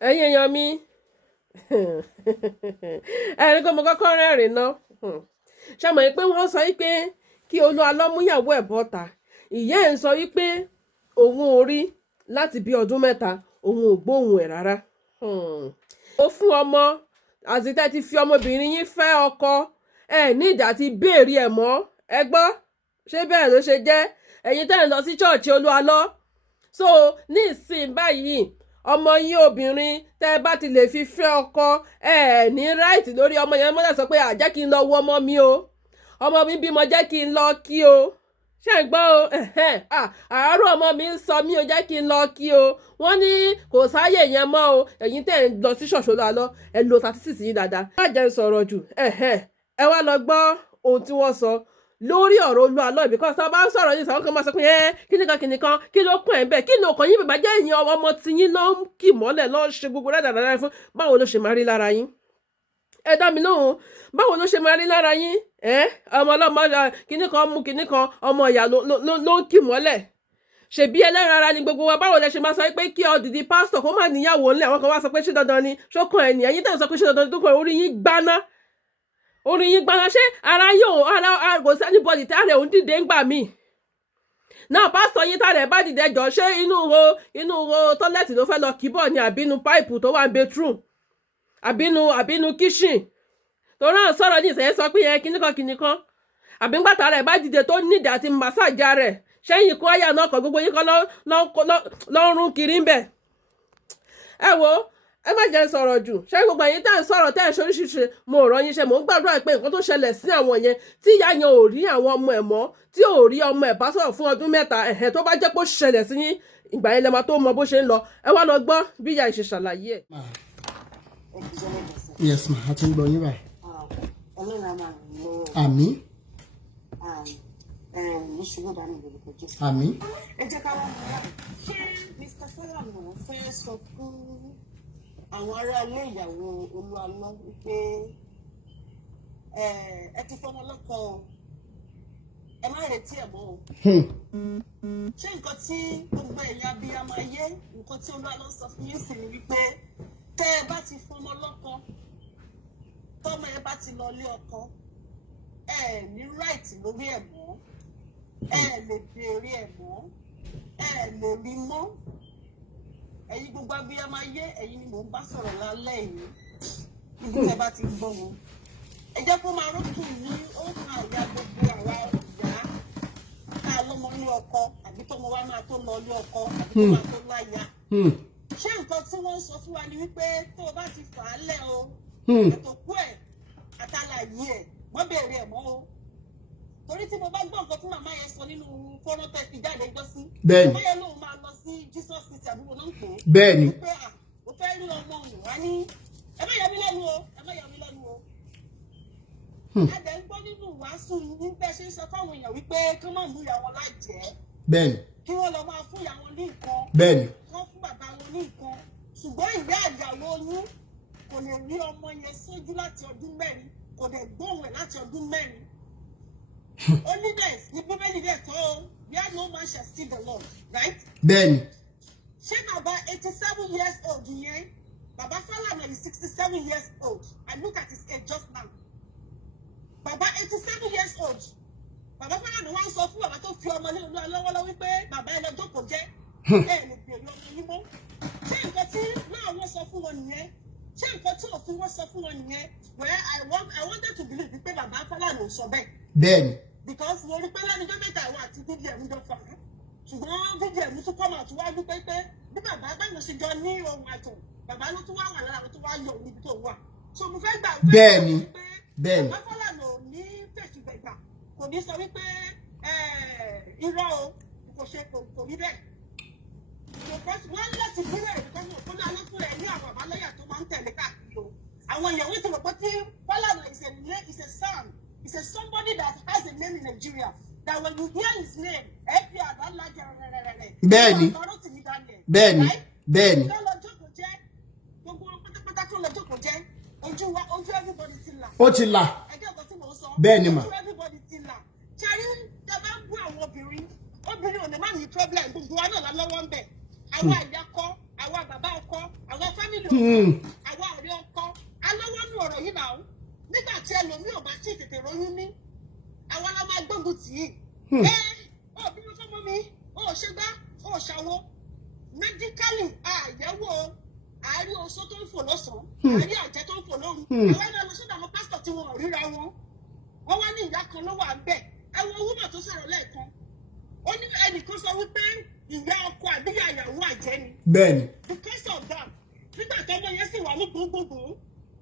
ẹ̀yin èèyàn mi ẹ̀rín kó mo kọ́kọ́ rẹ́rìn ná ṣe mọ̀ pé wọ́n sọ wípé kí Olú Alo mú ìyàwó ẹ̀ bọ́ta ìyá ẹ̀ ń sọ wípé òun ò rí láti bí ọdún mẹ́ta òun ò gbóhùn ẹ̀ rárá ó fún ọmọ àzìtẹ́ ti fi ọmọbìnrin yín fẹ́ ọkọ ẹ̀ ní ìdá ti béèrè ẹ̀ mọ́ ẹ gbọ́ ṣé bẹ́ẹ̀ ló ṣe jẹ́ ẹ̀yin tẹ́ ń lọ sí ṣọ́ọ̀ṣì Olú Alo so ní ìsìn báyìí ọmọ yín obìnrin tẹ́ bá ti lè fi fẹ́ ọkọ ẹ ní ráìtì lórí ọmọ yẹn mọ́lẹ̀ sọ pé jẹ́ kí n lọ wo ọmọ mi o ọmọ mi bímọ jẹ́ kí n lọ kí o ṣé ń gbọ́ o àárọ̀ ọmọ mi ń sọ mí o jẹ́ kí n lọ kí o wọ́n ní kò sáyè yẹn mọ́ o ẹ̀yin tẹ́ ń lọ sí ṣọ́ọ̀ṣì Olú Alo ẹ lo 36 yín dáadáa má jẹ́ sọ̀rọ̀ jù ẹ wá lọ gbọ́ ohun tí wọ́n sọ lórí ọ̀rọ̀ Olú Alo because tá a bá ń sọ̀rọ̀ yìí sọ̀rọ̀ kan máa sọ pé kíníkan kí ló kún ẹ̀ bẹ́ẹ̀ kí ló kàn yín bàbá jẹ́ èèyàn ọmọ tiyín ló ń kì mọ́lẹ̀ ló ń ṣe gbogbo dáadáa fún báwo ló ṣe máa rí lára yín ẹ dá mi lóhùn báwo ló ṣe máa rí lára yín ọmọ ọlọ́mọ kíníkan mú kíníkan ọmọ ìyá ló ń kì mọ́lẹ̀ ṣebí ẹlẹ́ran ara ni gbogbo wa báwo lẹ ṣe máa sọ pé kí ọdìdì pásítọ̀ kó má níyàwó ńlẹ̀ àwọn kan wá sọ pé ṣé dandan ni ṣókàn ẹ̀ nìyẹn yín tẹ̀ sọ pé ṣé dandan ni tó kàn orí yín gbaná ṣé ara yóò ara kò sí anybody tí ààrẹ òun dìde ń gbà mí náà pásítọ̀ yín tààrẹ bá dìde jọ ṣé inú wo tọ́lẹ́tì ló fẹ́ lọ kíbọ̀ ni àbínú páìpù tó wà ní bedroom àbínú kitchen tó rán sọ̀rọ̀ ní ìṣẹ̀yẹ́ sọ pé yẹn kíníkan àbí ńgbà tààrẹ bá dìde tó nídìí àti màsáàjà rẹ̀ ṣẹ́yìn kó àyà náà kọ gbogbo yín kọ́ lọ́rùn kiri ń bẹ̀ ẹ wo ẹ má jẹ́ sọ̀rọ̀ jù ṣé gbogbo ẹ̀yin tẹ́ ń sọ̀rọ̀ tẹ́ ń ṣoríṣiríṣi mo ràn yín ṣe mò ń gbàdúrà pé nǹkan tó ṣẹlẹ̀ sí àwọn yẹn tí ìyá yẹn ò rí àwọn ọmọ ẹ̀ mọ́ tí ò rí ọmọ ẹ̀ bá sọ̀rọ̀ fún ọdún mẹ́ta tó bá jẹ́ pé ó ṣẹlẹ̀ sí yín ìgbà yẹn lẹ máa tó mọ bó ṣe ń lọ ẹ wá lọ gbọ́ bí ìyá ìṣe ṣàlàyé ẹ̀. Yes ma, a ti ń gbọ́ yín báyìí. Àmín. Àmín. Ẹ jẹ́ ká wá mọ̀ ṣé Mr. Falana fẹ́ sọ fún àwọn ará ilé ìyàwó Olú Alo wípé ẹ ti fọmọ lọ́kọ o ẹ má retí ẹ̀ mọ́ o. Ṣé nǹkan tí gbogbo ẹ̀yin abiyamọ ayé nǹkan tí Olú Alo sọ fún yín sì ni wípé tẹ́ ẹ bá ti fọmọ lọ́kọ tọ́mọ ẹ bá ti lọ ilé ọkọ ẹ ní right lórí ẹ̀ mọ́ ẹ lè béèrè ẹ̀ mọ́ ẹ lè rí mọ́ ẹ̀yin gbogbo abiyamọ ayé ẹ̀yin ni mò ń bá sọ̀rọ̀ lálẹ́ yìí níbi tẹ́ bá ti gbọ́ wọn ẹ jẹ́ kó máa rókì ní ó kan àyà gbogbo àwa ìyá ká lọ́mọ ní ọkọ àbí tọ́mọ wa máa tó lọ ilé ọkọ àbí tó máa tó láya ṣé nǹkan tí wọ́n sọ fún wa ni wípé tó o bá ti fà á lẹ̀ o ètò kú ẹ̀ àtàlàyé ẹ̀ wọ́n béèrè ẹ̀ mọ́ o torí tí mo bá gbọ́ nǹkan tí màmá yẹn sọ nínú fọ́nrán tẹ́ fi jáde gbọ́ sí màmá yẹn lòun máa lọ sí Jesus city àbúrò náà ń pè é bẹ́ẹ̀ni pé ó fẹ́ rí ọmọ òun wá ní ẹ má yà mí lẹ́nu o ẹ má yà mí lẹ́nu o. adẹ ń gbọ́ nínú wàásù ní bẹ́ẹ̀ ṣe ń sọ fáwọn èèyàn wípé kí wọ́n mú ìyá wọn láì jẹ́ bẹ́ẹ̀ni kí wọ́n lọ máa fún ìyá wọn ní nǹkan bẹ́ẹ̀ni wọ́n fún bàbá wọn ní nǹkan ṣùgbọ́n ìyá àyàwó yín kò lè rí ọmọ yẹn sójú láti ọdún mẹ́rin kò dẹ̀ gbóhùn ẹ̀ láti ọdún mẹ́rin. Holiness ni Bíbélì dẹ̀ tọ́ o where no man shall see the Lord, right? bẹ́ẹ̀ni. Ṣé bàbá 87 years old yẹn bàbá Falana is 67 years old I look at his age just now. Bàbá 87 years old bàbá Falana wá ń sọ fún bàbá tó fi ọmọ ní Olú Alo lọ́wọ́ wípé bàbá ẹ lọ jókòó jẹ́ ẹ lè bèrè ọmọ yín mọ́. Ṣé nǹkan tí náà wọ́n sọ fún wọn nìyẹn? Ṣé nǹkan tí òfin wọ́n sọ fún wọn nìyẹn? Well, I wanted to believe wípé bàbá Falana ò sọ bẹ́ẹ̀. bẹ́ẹ̀ni. Because mo rí pé lẹ́nu mẹ́ta àwọn àti DDM jọ fà á ṣùgbọ́n DDM tún kọ́ máa tún wá wípé pé bí bàbá bẹ́ẹ̀ ṣe jọ ní ohun àtọ̀ bàbá ló tún wá wà lára tó wá yọ níbi tó wà so mo fẹ́ gbà wípé bẹ́ẹ̀ni bàbá Falana ò ní fèsì gbẹ̀gbà kò ní sọ wípé irọ́ o kò ṣe kò rí bẹ́ẹ̀ wọ́n láti dúró ẹ̀ because Olú Alo fún ẹ̀ ní àwọn àbálẹ́yà tó máa ń tẹ̀lé káàkiri o àwọn ìyàwó ti mọ̀ pé tí Falana is a son. He's a somebody that has a name in Nigeria. That when you hear his name, every other like bẹ́ẹ̀ni bẹ́ẹ̀ni bẹ́ẹ̀ni. Ó ti là. Bẹ́ẹ̀ni mà. Obìnrin ò ní má ní problem gbogbo wa náà lọ́wọ́ ń bẹ̀. Àwọn àyà kọ́, àwọn bàbá ọkọ, àwọn fámìlì àwa ọ̀rẹ́ ọkọ alọ́wọ́ nù ọ̀rọ̀ yìí náà nígbà tí ẹlòmíì ò bá tí ì tètè ronú ní àwa la máa gbógun tì í. Ó bímọ fọmọ mi ó ṣe gbá ó ṣàwo mẹdíkálì àyẹ̀wò àárí oṣó tó ń fò lọ́sàn-án àárí àjẹ́ tó ń fò lóru àwọn ẹni ọlọ́sọ́dọ̀ àwọn pásítọ̀ tí wọn ò ríra wọn wọ́n wá ní ìyá kan ló wà ń bẹ̀ ẹ̀wọ̀n owó mà tó sọ̀rọ̀ lẹ́ẹ̀kan ó ní ẹnìkan sọ wípé ìyá ọkọ àbíyá ìyàwó àjẹ́ ni. Bẹ́ẹ̀ni. Because of that nígbà tó ọmọ yẹn sì wà ní gbogbogbò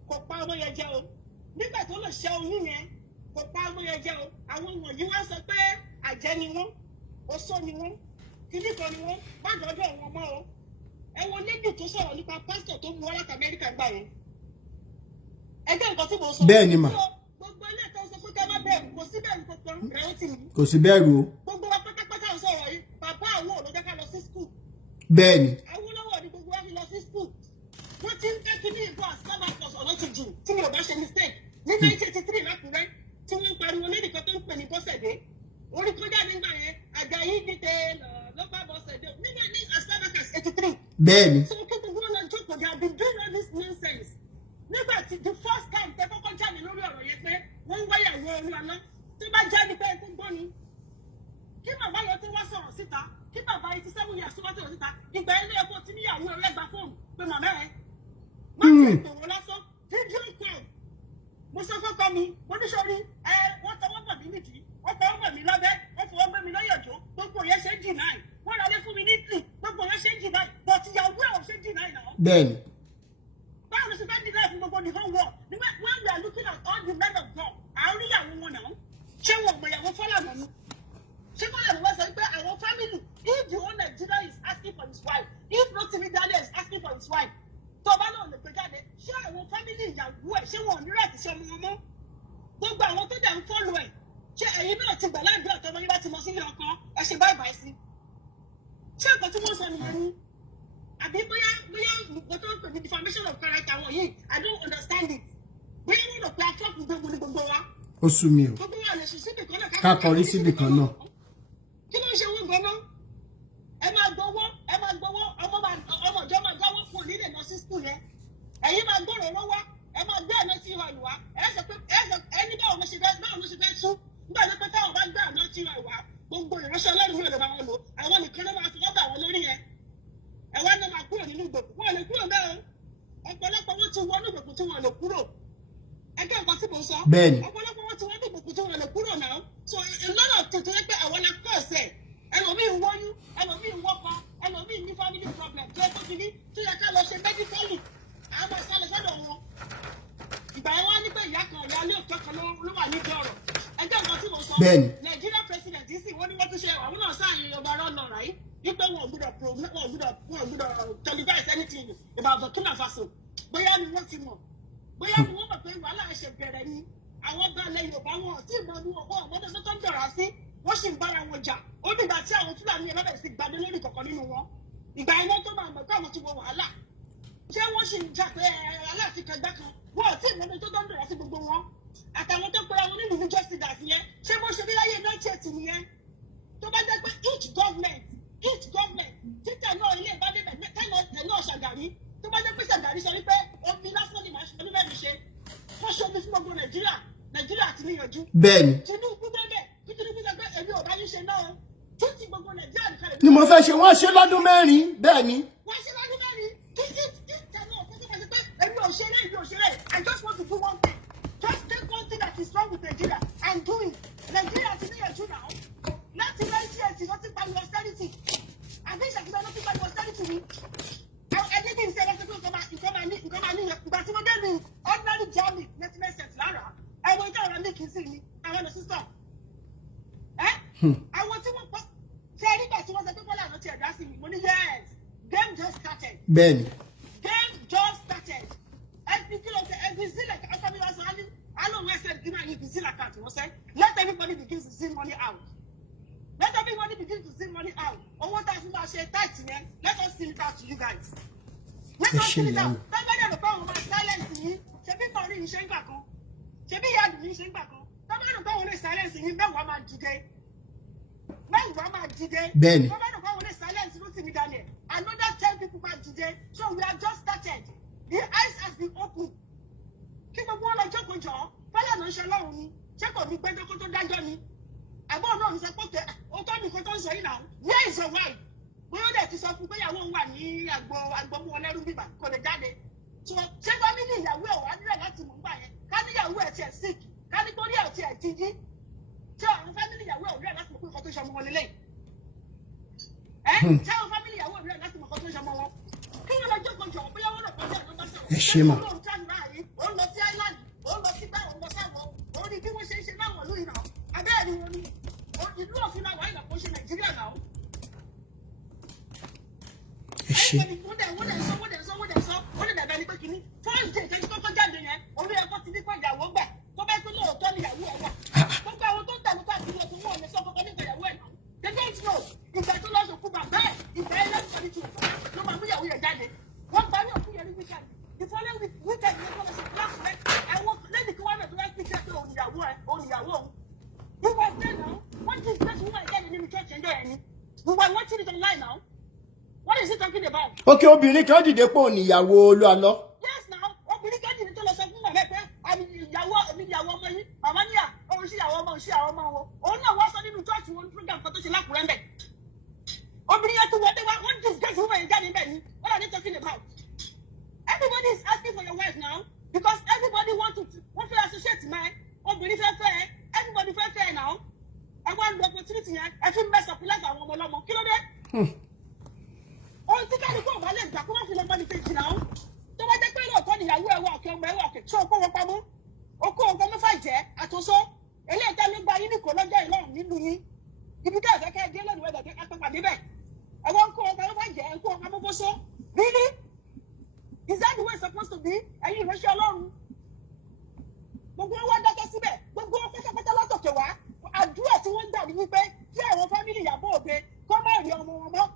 kò pa ọmọ yẹn jẹ o nígbà tó lọ ṣẹ́ oyún yẹn kò pa ọmọ yẹn jẹ o àwọn wọ̀nyí wá sọ pé àjẹ́ ni wọ́n oṣó ni wọ́n kìíní kan ni wọ́n má dọ́dọ̀ wọn mọ́ o ẹ̀wọ̀n lẹ́dì tó sọ̀rọ̀ nípa pásítọ̀ tó mú wá láti Amẹ́ríkà gbà yẹn ẹgbẹ́ nǹkan tí mo sọ. Bẹ́ẹ̀ni mà. Gbogbo ilé ẹ̀ka sọ pé ká má bẹ̀rù kò sí bẹ̀rù kankan rẹ̀ ó ti mú. Kò sí bẹ̀rù o. Gbogbo wa pátápátá ń sọ̀rọ̀ yìí bàbá àwọn òlò jẹ́ ká lọ sí skul. Bẹ́ẹ̀ni. Awólọ́wọ̀ ni gbogbo wa fi lọ sí skul. Wọ́n ti ń tẹ́kí ní ìbò àsábàkọ̀sọ̀ ọ̀nà ti jù tí mi ò bá ṣe mistake ní 1983 lákùrẹ́ tí wọ́n ń pariwo lẹ́nìkan tó ń pè ní Bọ́sẹ̀dé orí kọjá nígbà yẹn Àjàyí dìde ló bá Bọ́sẹ̀dé nígbà ní àsábàkọ̀s 83. Bẹ́ẹ̀ni. So kí gbogbo wọn lọ jókòó they have been doing all this nonsense. Nígbà tí the first time tẹ kọ́kọ́ jáde lórí ọ̀rọ̀ yẹn pé wọ́n ń wáyàwó Olu Alo tí bá jáde pé ẹkún gbọ́ ni kí bàbá yẹn tó wá sọ̀rọ̀ síta kí bàbá 87 years tó wá sọ̀rọ̀ síta ìgbà ilé ẹ̀kọ́ tí níyàwó ẹ̀ lẹ́gbàá fóònù pé màmá ẹ̀ má fi ètò wọn lásán fídíò kọ́ mo sọ fọ́kọ mi mo ní sọ́rí wọ́n tọwọ́ bọ̀ mí nìdí wọ́n tọwọ́ bọ̀ mí lábẹ́ wọ́n fọwọ́ gbé mi lọ́yọ̀jọ́ gbogbo yẹn ṣe ń jì náà wọ́n lọ lé fún mi ní tì gbogbo yẹn ṣe ń jì náà bọ̀ tìyàwó ẹ̀ ò ṣe ń jì náà náà. Bẹ́ẹ̀ni. Báwo ló ṣe fẹ́ dìde fún gbogbo the whole world when we are looking at all the men of God àwọn oníyàwó wọn náà ṣé wọn mọ ìyàwó Fọlànà ni ṣé Fọlànà wọ́n sọ pé àwọn family if the whole Nigeria is asking for his wife if Rotimi Daniel is asking for his wife tó bá náà lè gbé jáde ṣé àwọn family ìyàwó ẹ̀ ṣé wọn ò ní rẹ̀tì ṣe ọmọ wọn mọ́ gbogbo àwọn tó dẹ̀ ń fọ́lù ẹ̀ ṣé ẹ̀yin náà ti gbà láàbí ọ̀tọ̀ ọmọ yín bá ti lọ sílé ọkọ ẹ ṣe báyìí báyìí sí ṣé nǹkan tí wọ́n sọ nìyẹn ni àbí bóyá nǹkan tó ń pè ní defamation of character àwọn yìí I don't understand it bóyá wọn lọ pé afọ́ọ̀kù gbogbo ní gbogbo wa. Ó sú mi o. Gbogbo wa lè sùn síbì kan náà Ká kọrí síbì kan náà. Kí ló ń ṣe wọn gan-an? Ẹ máa gbowó ọmọ ìjọ máa gbọ́wọ́ fún òní lè lọ sí skul yẹn. Ẹ̀yin máa gbọ́rọ̀ lọ́wọ́ ẹ máa gbé àná tí ìwà ìwà ẹ sọ pé ẹni báwo ló ṣe fẹ́ tú nígbà tó pé táwọn bá gbé àná tí ìwà ìwà gbogbo ìránṣẹ́ Ọlọ́run yóò lè bá wọn lò àwọn nìkan ló máa fi wọ́n bá wọn lórí yẹn. Ẹ̀wá náà máa kúrò nínú ìgbèkùn wọn ò lè kúrò bẹ́ẹ̀ o ọ̀pọ̀lọpọ̀ wọn ti wọnú ìgbèkùn tí wọn ò lè kúrò. Ẹgbẹ́ nǹkan tí mo sọ. Bẹ́ẹ̀ni. Ọ̀pọ̀lọpọ̀ wọn ti wọ́n ní ìgbèkùn tí wọn ò lè kúrò náà. So ìlọ́nà tuntun yẹn pé àwọn la kọ́ ọ̀sẹ̀ ẹlòmíì ń wọ́yún ẹlòmíì ń wọ́kọ ẹlòmíì ní family problem tó yẹ kó fi ní tó yẹ ká lọ ṣe medically àwọn ìsọlẹ̀ sọ́dọ̀ wọn. Ìgbà yẹn wá ní pé ìyá kan ìyá ilé òkè kan ló wà níbi ọ̀rọ̀. Ẹgbẹ́ nǹkan tí mo sọ. Bẹ́ẹ̀ni. Nigeria president yìí sì wọ́n ní wọ́n tún ṣe àwọn náà sáàyè ọba rán lọ́ra yìí wípé wọn ò gbúdọ̀ televise anything about Burkina Faso. Bóyá ni wọ́n ti mọ̀ bóyá ni wọ́n mọ̀ pé wàhálà ẹ̀ṣẹ̀ bẹ̀rẹ̀ ni àwọn gbàlẹ̀ Yorùbá wọn tí ìmọ̀ ní ọgbọ́n ọmọdé tó ń dọ̀rọ̀ sí wọ́n sì ń bára wọn jà ó dìgbà tí àwọn Fúlàní yẹn bẹ̀rẹ̀ sí gbadé lórí kọ̀ọ̀kan nínú wọn ìgbà yẹn tó máa mọ̀ pé àwọn ti wọ wàhálà ṣé wọ́n sì ń jà pé Aláàfin kan gbá kan wọ́n ò tí ìmọ̀dé tó ń dọ̀rọ̀ sí gbogbo wọn àtàwọn tó pera wọn nínú religious leaders yẹn ṣé bó ṣe bí láyé náà tiẹ̀ nìyẹn tó bá jẹ́ pé each government títẹ̀ náà ilé ìbádẹ́bẹ̀ tẹ́lẹ̀ náà Ṣàgàrí tó bá jẹ́ pé Ṣàgàrí sọ wípé omi lásán ni màá ṣe omi bẹ́ẹ̀ mi ṣe wọ́n ṣe omi fún gbogbo Nàìjíríà ti níyànjú. Bẹ́ẹ̀ni. Tinubu bẹ́ẹ̀ kí Tinubu sọ pé èmi ò bá yín ṣe náà títí gbogbo Nàìjíríà nìkan lè. Ni mo fẹ́ ṣe wọ́n ṣe lọ́dún mẹ́rin bẹ́ẹ̀ ni. Wọ́n ṣe lọ́dún mẹ́rin kí tẹ̀lé ọ̀pọ̀ tó bá ṣe pé èmi ò ṣeré I just want to do one thing just take one thing that is wrong with Nigeria and do it. Nàìjíríà ti níyànjú náà láti 1980 ló ti pariwo austerity àbí ìṣàkóso ló ti pariwo austerity ni. Ẹni kì í ṣe ẹlẹ́sìn pé nǹkan máa ní ìgbà tí mo dé ní ordinary journey 99 lára ẹ̀wọ̀n ìjọ ọ̀rọ̀ ní kì í sì ní àwọn ọ̀nà sísọ. Àwọn tí wọ́n pọ̀ ṣe nígbà tí wọ́n sọ pé Bọ́lá àná ti ẹ̀dá sí mi mo ní yes game just started. Bẹ́ẹ̀ni. Game just started. Ẹbí kí ló ṣe ẹbí sílẹ̀ ọkọ mi wá sọ alóhùn ẹsẹ̀ kí náà yìí bí sílẹ̀ àkáǹtì wọ́n sẹ́ let everybody begin to see money out. Let everybody begin to see money out. Owó tá a fi máa ṣe tight yẹn let us see it out to you guys. Let us see it out. Tọ́gbẹ́dẹ̀ ló fáwọn ọmọ silence yìí ṣebí kọrí yìí ṣe ń gbà kan ṣebí ìyáàdù yìí ṣe ń gbà kan tọ́gbẹ́dẹ̀ ló fáwọn olè silence yìí mẹ́wàá máa dìde. Bẹ́ẹ̀ni. Tọ́gbẹ́dẹ̀ ló fáwọn olè silence Rotimi Daniel another 10 people máa dìde so we have just started. ẹ ṣé mà. ó lọ sí island ó lọ sí báwọn ọmọ sáwọn ó ní bí wọ́n ṣe ń ṣe báwọn ìlú ìrà abẹ́rẹ́ ni wọ́n ní ìlú òfin náà wà ìlàkó ṣe Nàìjíríà náà. ẹ ṣé. wọ́n dẹ̀ sọ wọ́n lè dàbẹ̀ ní pé kínní first day kẹ́kẹ́ kọ́kọ́ jáde yẹn orí ẹ̀kọ́ ti ní pé ìyàwó gbà tó bẹ́ẹ̀ tó lóòótọ́ ni ìyàwó ẹ̀ wà. gbogbo àwọn tó ń tẹ̀lé káàkiri ọ̀tún wọn ò lè sọ kọ́kọ́ nípa ìyàwó ẹ̀ náà. they don't know ìgbà tó lọ́sọ̀ kú bàbá ẹ̀ ìgbà ẹ̀ lẹ́sọ̀ ní tùtù ló máa mú ìyàwó yẹn jáde. wọ́n parí òkú yẹn ní weekend ìfọlẹ́ weekend yẹn kọ́ lọ sí lákùrẹ́ àwọn lẹ́yìn kí wọ́n bẹ̀ tó bá pín kẹ́kẹ́ òníyàwó òun. wíwọ ṣe náà wọ́n ti gbé fún wọn jáde nínú church ẹjọ́ yẹn ni we were watching it online now. What is he talking about? Okay, obìnrin kan dìde pé òun ìyàwó Olu Alo. Yes now, obìnrin kan dìde tó lọ sọ fún wọn pé àmì ìyàwó ọmọ yìí màmá níyà òun sí ìyàwó ọmọ wọn òun náà wọ́n sọ nínú church wọn program kan tó ṣe lákùrẹ́ ń bẹ̀. obìnrin yẹn tó wọlé wá wọ́n disgrace woman yẹn jáde bẹ́ẹ̀ ni what are they talking about? Everybody is asking for your wife now because everybody want to associate mẹ́ obìnrin fẹ́ everybody fẹ́ now ẹ wá lu opportunity yẹn ẹ fi mess up life àwọn ọmọ ọlọ́mọ kí ló dé? ohun tí kálukú ọ̀bá lè gbà kó má fi lọ bá ní kejì náà tó bá jẹ́ pé lóòótọ́ níyàwó ẹ̀wọ̀ ọ̀kẹ́ ọmọ ẹ̀wọ̀ ọ̀kẹ́ tí o kó wọn pamọ́ o kó wọn mẹ́fà jẹ́ àtúnṣe eléyìí tá ló gba yín nìkó lọ́jọ́ ìlọrin nínú yín ibi ká ẹ̀fẹ́ kẹ́ ẹ dé lónìí wẹ́dọ̀ kẹ́ ẹ pàdé bẹ́ẹ̀ ẹ̀wọ̀n kó wọn mẹ́fà jẹ́ ẹ̀ kó wọn pamọ́ bóṣó really is that the way it's supposed to be ẹ̀yin ìránṣẹ́ Ọlọ́run gbogbo wọn dákẹ́ síbẹ̀ gbogbo wọn pátápátá látòkè wá àdúrà tí wọ́n ń gbà ní wípé kí àwọn fámìlì Ìyábọ̀ Òde kọ́ má rí ọmọ wọn mọ́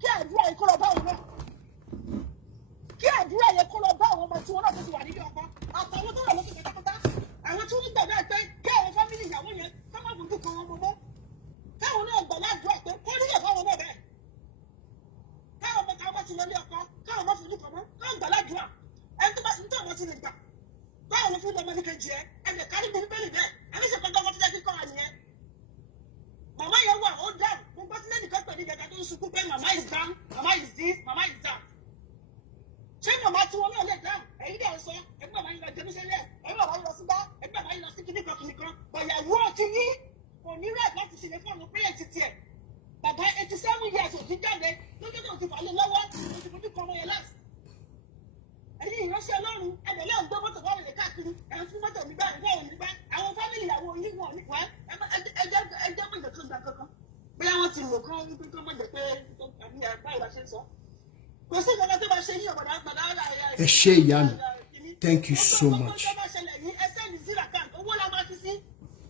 kí àdúrà yẹn kó lọ bá wọn náà kí àdúrà yẹn kó lọ bá àwọn ọmọ tí wọn náà tó ti wà nílé ọkọ àtàwọn tó wà lókè pátápátá àwọn tí wọn gbàgbé pé kí àwọn fámìlì ìyàwó yẹn ká má fojú kan wọn mọ́ káwọn náà gbà ládùúrà pé kó rí ẹ̀fọ́ wọn náà bẹ́ẹ̀ káwọn ọmọ táwọn bá ti lọ ilé ọkọ káwọn má fojú kan mọ́ káwọn gbà ládùúrà ẹni tó bá ti ń tọ́ àwọn ti lè gbà báwọn fún ọmọ ní kejì ẹ ẹnì kárí bí bíbélì bẹ́ẹ̀ ẹni ṣe pẹ́ gbọ́ngàn fún ẹ kíkọ́ àníyẹn mama yẹn wà ó down gbogbo tí lẹ́nu kan pẹ̀lú ìjẹta tó ń sunkún pé mama is down mama is this mama is that ṣé mama tí wọn náà lè down èyí dẹ̀ sọ ẹgbẹ́ mama yìí lọ Jerusalem ẹgbẹ́ mama yìí lọ sí bá ẹgbẹ́ mama yìí lọ sí kíníkan bọ̀yàwó ọtí yí kò ní rẹ̀ láti ṣe fún ọ̀nà prayer ti tiẹ̀ bàbá 87 years ò ti jáde lókè tó ti fà lé lọ́wọ́ ó ti fojú kan ọmọ yẹn láti ẹ̀yin ìránṣẹ́ Ọlọ́run ẹ̀dẹ̀ lẹ́yìn gbé mọ́tò bọ́ọ̀lù lè káàkiri ẹ̀yìn fún mọ́tò nígbà nígbà àwọn fámìlì ìyàwó yìí wọ̀ nípa ẹjẹ́ mọ̀ ìjọ tó gbà kankan bóyá wọ́n ti lò kán wípé kán mọ̀ jẹ́ pé àbí báyìí la ṣe ń sọ kò sí ìjọba tó bá ṣe yí ọ̀bọ̀dà àgbàdà ọ̀la ẹ ṣé ìyá mi thank you so much.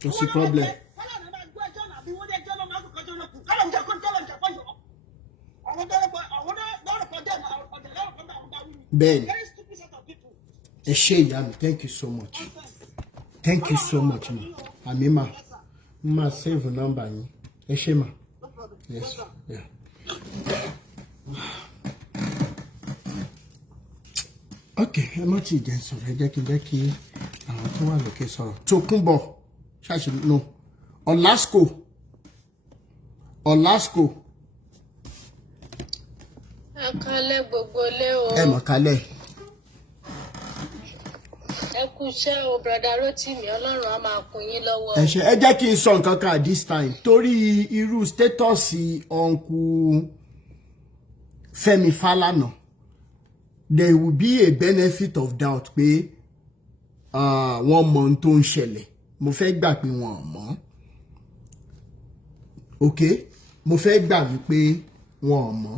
kò sí problem. bẹ́ẹ̀ni ẹ ṣé ìyá mi thank you so much ma àmì ma save number yín ẹ ṣé ma yes yeah. Okay, ẹ má ti jẹ́ sọ̀rọ̀ ẹ jẹ́ kí àwọn tó wà lókè sọ̀rọ̀ Tókunbọ̀ ṣáṣì no Olasco ẹ kálẹ́ gbogbo lé o. ẹ mọ̀ kálẹ̀. ẹ kú iṣẹ́ o brother Rotimi Ọlọ́run á máa kún yín lọ́wọ́. ẹ ṣé ẹ jẹ́ kí n sọ nǹkan kan at this time torí irú status uncle Fẹ́mi Fálànà there will be a benefit of doubt pé wọ́n mọ ohun tó ń ṣẹlẹ̀ mo fẹ́ gbà pé wọ́n mọ̀ ok mo fẹ́ gbà wípé wọ́n mọ̀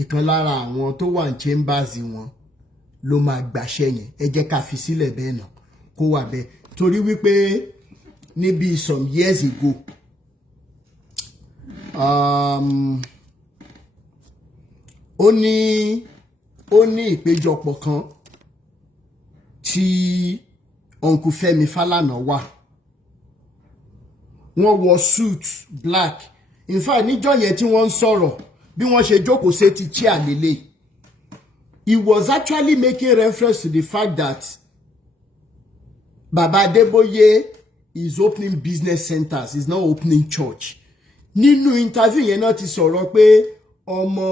ìkan lára àwọn tó wà ní chambers wọn ló máa gbàṣẹ yẹn ẹ jẹ́ ká fi sílẹ̀ bẹ́ẹ̀ náà kó wà bẹ́ẹ̀ torí wípé níbi some years ago ó ní ìpéjọpọ̀ kan tí uncle Fẹ́mi Fálànà wà wọ́n wọ suit black in fact níjọ́ yẹn tí wọ́n ń sọ̀rọ̀ bí wọ́n ṣe jókòó sí ti chair lélẹ̀ he was actually making reference to the fact that Baba Adeboye is opening business centers he's not opening church nínú interview yẹn náà ti sọ̀rọ̀ pé ọmọ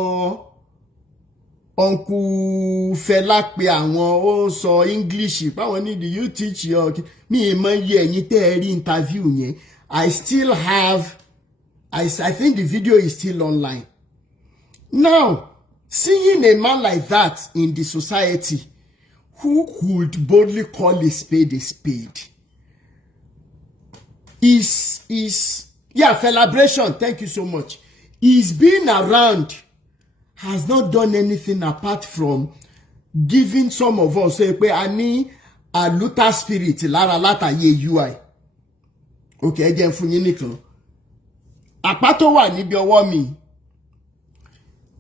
uncle Fẹlá pé àwọn ó sọ English báwọn ní do you teach your mi mọ iye ẹ̀yin tẹ́ ẹ rí interview yẹn I still have I think the video is still online now seeing a man like that in the society who could boldly call a spade a spade is yeah, celebration, thank you so much. His being around has not done anything apart from giving some of us say pé a ní aluta spirit lára látàyè UI. Okay, ẹ jẹ́ fún yín nìkan. Àpá tó wà níbi ọwọ́ mi,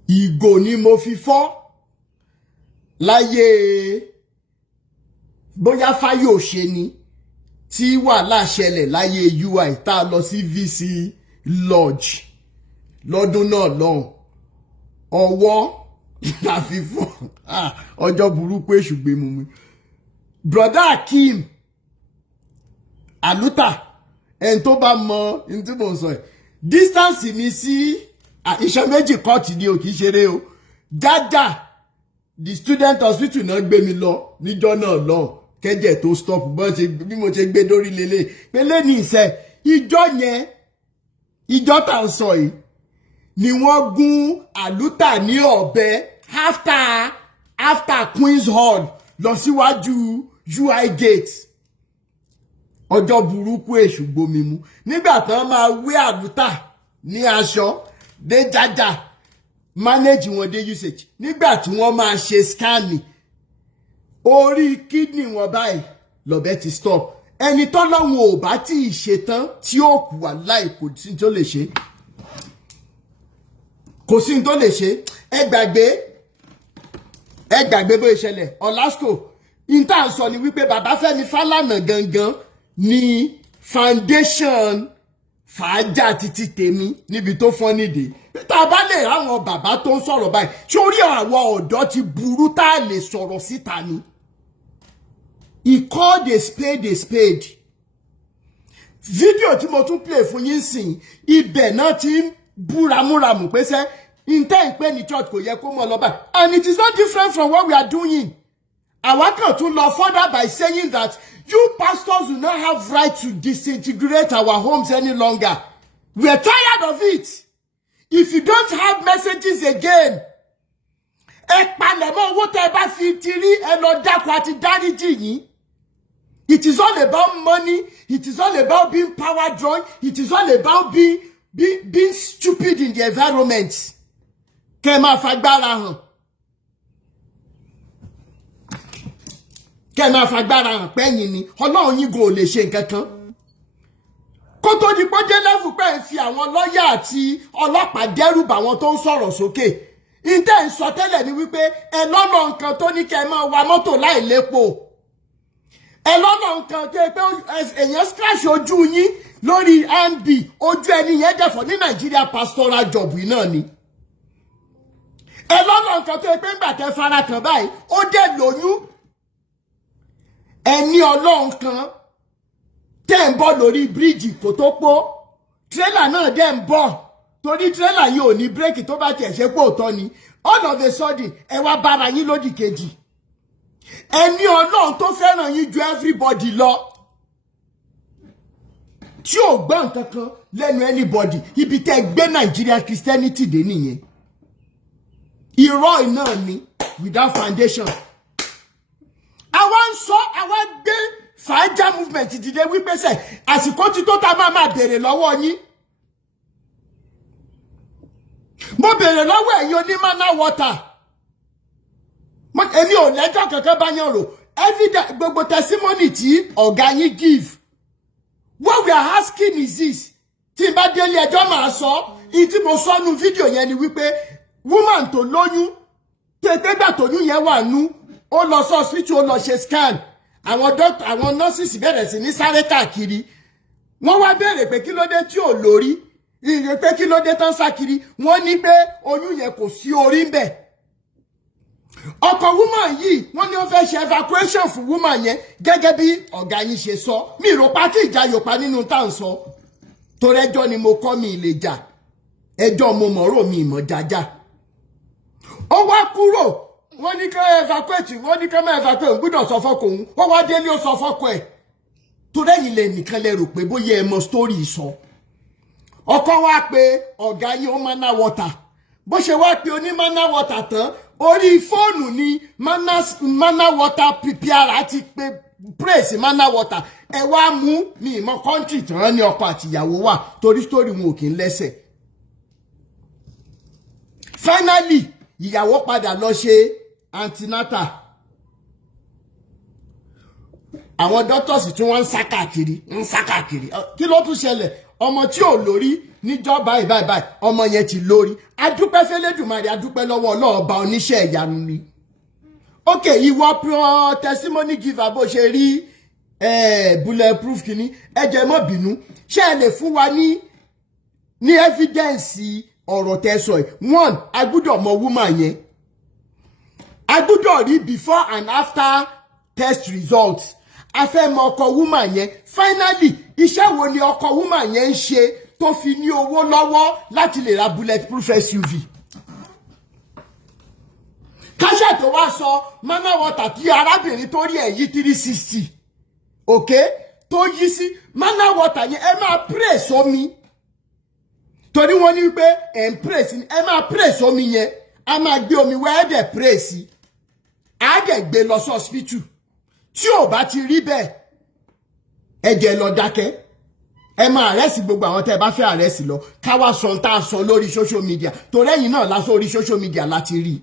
ìgò ni mo fi fọ́ láyé bóyá Fáyòṣe ni tí wàhálà ṣẹlẹ̀ láyé UI tá lọ sí VC Lodge lọ́dún náà lọ́hùn. Ọwọ́ la fi fọ́ ọjọ́ burúkú èṣù gbé mu mi. Brother Akeem Aluta ẹni tó bá mọ ní tí mo ń sọ ẹ̀, distance mi sí iṣẹ́ méjì kọ́ọ̀tì ni ò kìí ṣeré o. Jaja the student hospital náà gbé mi lọ níjọ́ náà lọ kẹ́jẹ̀ tó stop bí mo ṣe gbé dórí lélẹ̀ pé lẹ́ni ìṣẹ́ ìjọ yẹn ìjọ tá ń sọ yìí ni wọ́n gún Aluta ní ọ̀bẹ after Queen's Hall lọ síwájú UI gate. Ọjọ́ burúkú èṣù gbomi mu nígbà tán máa wé Aluta ní aṣọ dé Jaja manage wọn dé usage nígbà tí wọ́n máa ṣe scanning orí kidney wọn báyìí lọ́bẹ ti stop. Ẹni tọ́lọ́run ò bá tí ì ṣe tán tí ó kù wà láì kò sí tó lè ṣe. Kò sí tó lè ṣe. Ẹ gbàgbé bó ìṣẹ̀lẹ̀ Olasco inta sọ ni wípé bàbá Fẹ́mi Fálànà gangan ni foundation fàájà títí tèmi níbi tó fọ́n nídìí. Tá bá lè àwọn bàbá tó ń sọ̀rọ̀ báyìí sórí àwọn ọ̀dọ́ ti burú tá lè sọ̀rọ̀ síta ni. He called a spade a spade. Fídíò tí mo tún play fún yín sìn ibẹ̀ náà ti ń búramúramù pé sẹ́ intent pé ní church kò yẹ kó mọ̀ lọ báyìí. And it is not different from what we are doing. Àwa kan tún lọ further by saying that you pastors do not have right to disintegrate our homes any longer. We are tired of it. If you don't have messages again, ẹ palẹ̀mọ́ owó tẹ́ bá fi ti rí ẹ lọ dákun àti dáríjì yín. It is all about money. It is all about being power drawn. It is all about being stupid in the environment. Kẹ́ máa fagbára hàn. Kẹ́ máa fagbára hàn pẹ́yìn ni Ọlọ́run yín go lè ṣe nǹkan kan. Kó tó di pé dé level pé ń fi àwọn lọ́yà àti ọlọ́pàá dẹ́rù bà wọn tó ń sọ̀rọ̀ sókè. Inten sọ tẹ́lẹ̀ ni wípé ẹ lọ́nà nǹkan tó ní kẹ́ máa wa mọ́tò láì lépo. Ẹ lọ́nà nǹkan tó pé èèyàn scratch ojú yín lórí MB ojú ẹni yẹn dẹ̀fọ́ ní Nigeria pastoral job yìí náà ni. Ẹ lọ́nà nǹkan tó pé ńgbà tẹ́ fara kan báyìí ó dẹ̀ lóyún. Ẹni Ọlọ́run kan tẹ́ ń bọ̀ lórí bíríìjì kò tó pọ̀ trailer náà dẹ̀ ń bọ̀ torí trailer yìí ò ní bírèkì tó bá tiẹ̀ ṣe pé òótọ́ ni all of a sudden ẹ wá bára yín lódì kejì. Ẹni Ọlọ́run tó fẹ́ràn yín ju everybody lọ tí ò gbọ́ nǹkan kan lẹ́nu anybody ibi tẹ́ gbé Nigeria Christianity dé nìyẹn. Irọ́ iná ni without foundation. Àwa ń sọ àwa gbé fàájà movement dìde wípé sẹ́ àsìkò tí tó ta máa béèrè lọ́wọ́ yín. Mo béèrè lọ́wọ́ ẹ̀yin onímọ̀nà water. Èmi ò lẹ́jọ́ kankan bá yàn rò. Evidence gbogbo testimony tí ọ̀gá yín give. What we are asking is this. Tí n bá délé ẹjọ́ máa sọ. Ìtí mo sọ nú fídíò yẹn ni wípé woman tó lóyún tètè gbà tóyún yẹn wà nú ó lọ sọ hospital ó lọ ṣe scan. Àwọn doctor àwọn nurses bẹ̀rẹ̀ sí ní sáré káàkiri. Wọ́n wá béèrè pé kí ló dé tí ò lórí. Ìyẹn pé kí ló dé tán sá kiri. Wọ́n ní pé oyún yẹn kò sí orí ńbẹ̀. Ọkọ woman yìí wọ́n ní ó fẹ́ ṣe evacuation fún woman yẹn gẹ́gẹ́ bí ọ̀gá yín ṣe sọ. Mi rò pa kí ìjà yòpa nínú tá ń sọ. Torí ẹjọ́ ni mo kọ́ mi lè jà. Ẹjọ́ mo mọ̀rọ̀ mi ìmọ̀ jájá. Ó wá kúrò. Wọ́n ní ká evacuate, wọ́n ní ká má evacuate, gbọ́dọ̀ sọ fọ́kọ òun. Ó wá délé ó sọ fọ́kọ ẹ̀. Torí ẹ̀yin lẹ nìkan lẹ rò pé bóyá ẹ mọ story sọ. Ọkọ wá pé ọ̀gá yín ó máa ná water. Bó ṣe wá pé oní máa ná water tán, orí fóònù ni mana water pr ti pé praise mana water ẹ wá mú ní ìmọ̀ country tí wọ́n ní ọkọ àti ìyàwó wà torí story wọn ò kí ń lẹ́sẹ̀. Finally ìyàwó padà lọ ṣe antenatal. Àwọn doctors tí wọ́n ń sá káàkiri kí ló tún ṣẹlẹ̀ ọmọ tí ò lórí níjọba ìbáìbáì ọmọ yẹn ti lórí. Adúpẹ́ fẹ́lẹ́dùmarè adúpẹ́ lọ́wọ́ ọlọ́ọ̀ba oníṣẹ́ ìyanu ni. Ok ìwọ pro testimony giver bó ṣe rí bulletproof kìíní ẹ jẹ́ mọ́ bínú ṣé ẹ lè fún wa ní evidence ọ̀rọ̀ tẹ́ sọ yìí. One a gbọ́dọ̀ mọ woman yẹn a gbọ́dọ̀ rí before and after test results. A fẹ́ mọ ọkọ woman yẹn. Finally iṣẹ́ wo ni ọkọ woman yẹn ń ṣe tó fi ní owó lọ́wọ́ láti lè ra bulletproof SUV. Káṣẹ́ tó wá sọ mana water tí arábìnrin tó rí èyí 360 okay tó yí sí mana water yẹn ẹ máa pray sómi torí wọ́n ní pé ẹ ń pray sí ẹ máa pray sómi yẹn a máa gbé omi wẹ́ ẹ dẹ̀ pray sí a dẹ̀ gbé lọ sí hospital tí ò bá ti rí bẹ́ẹ̀ ẹ jẹ́ lọ dákẹ́ ẹ máa arrest gbogbo àwọn tẹ́ ẹ bá fẹ́ arrest lọ káwá sọ tá a sọ lórí social media torí ẹ̀yin náà lásán orí social media láti rí.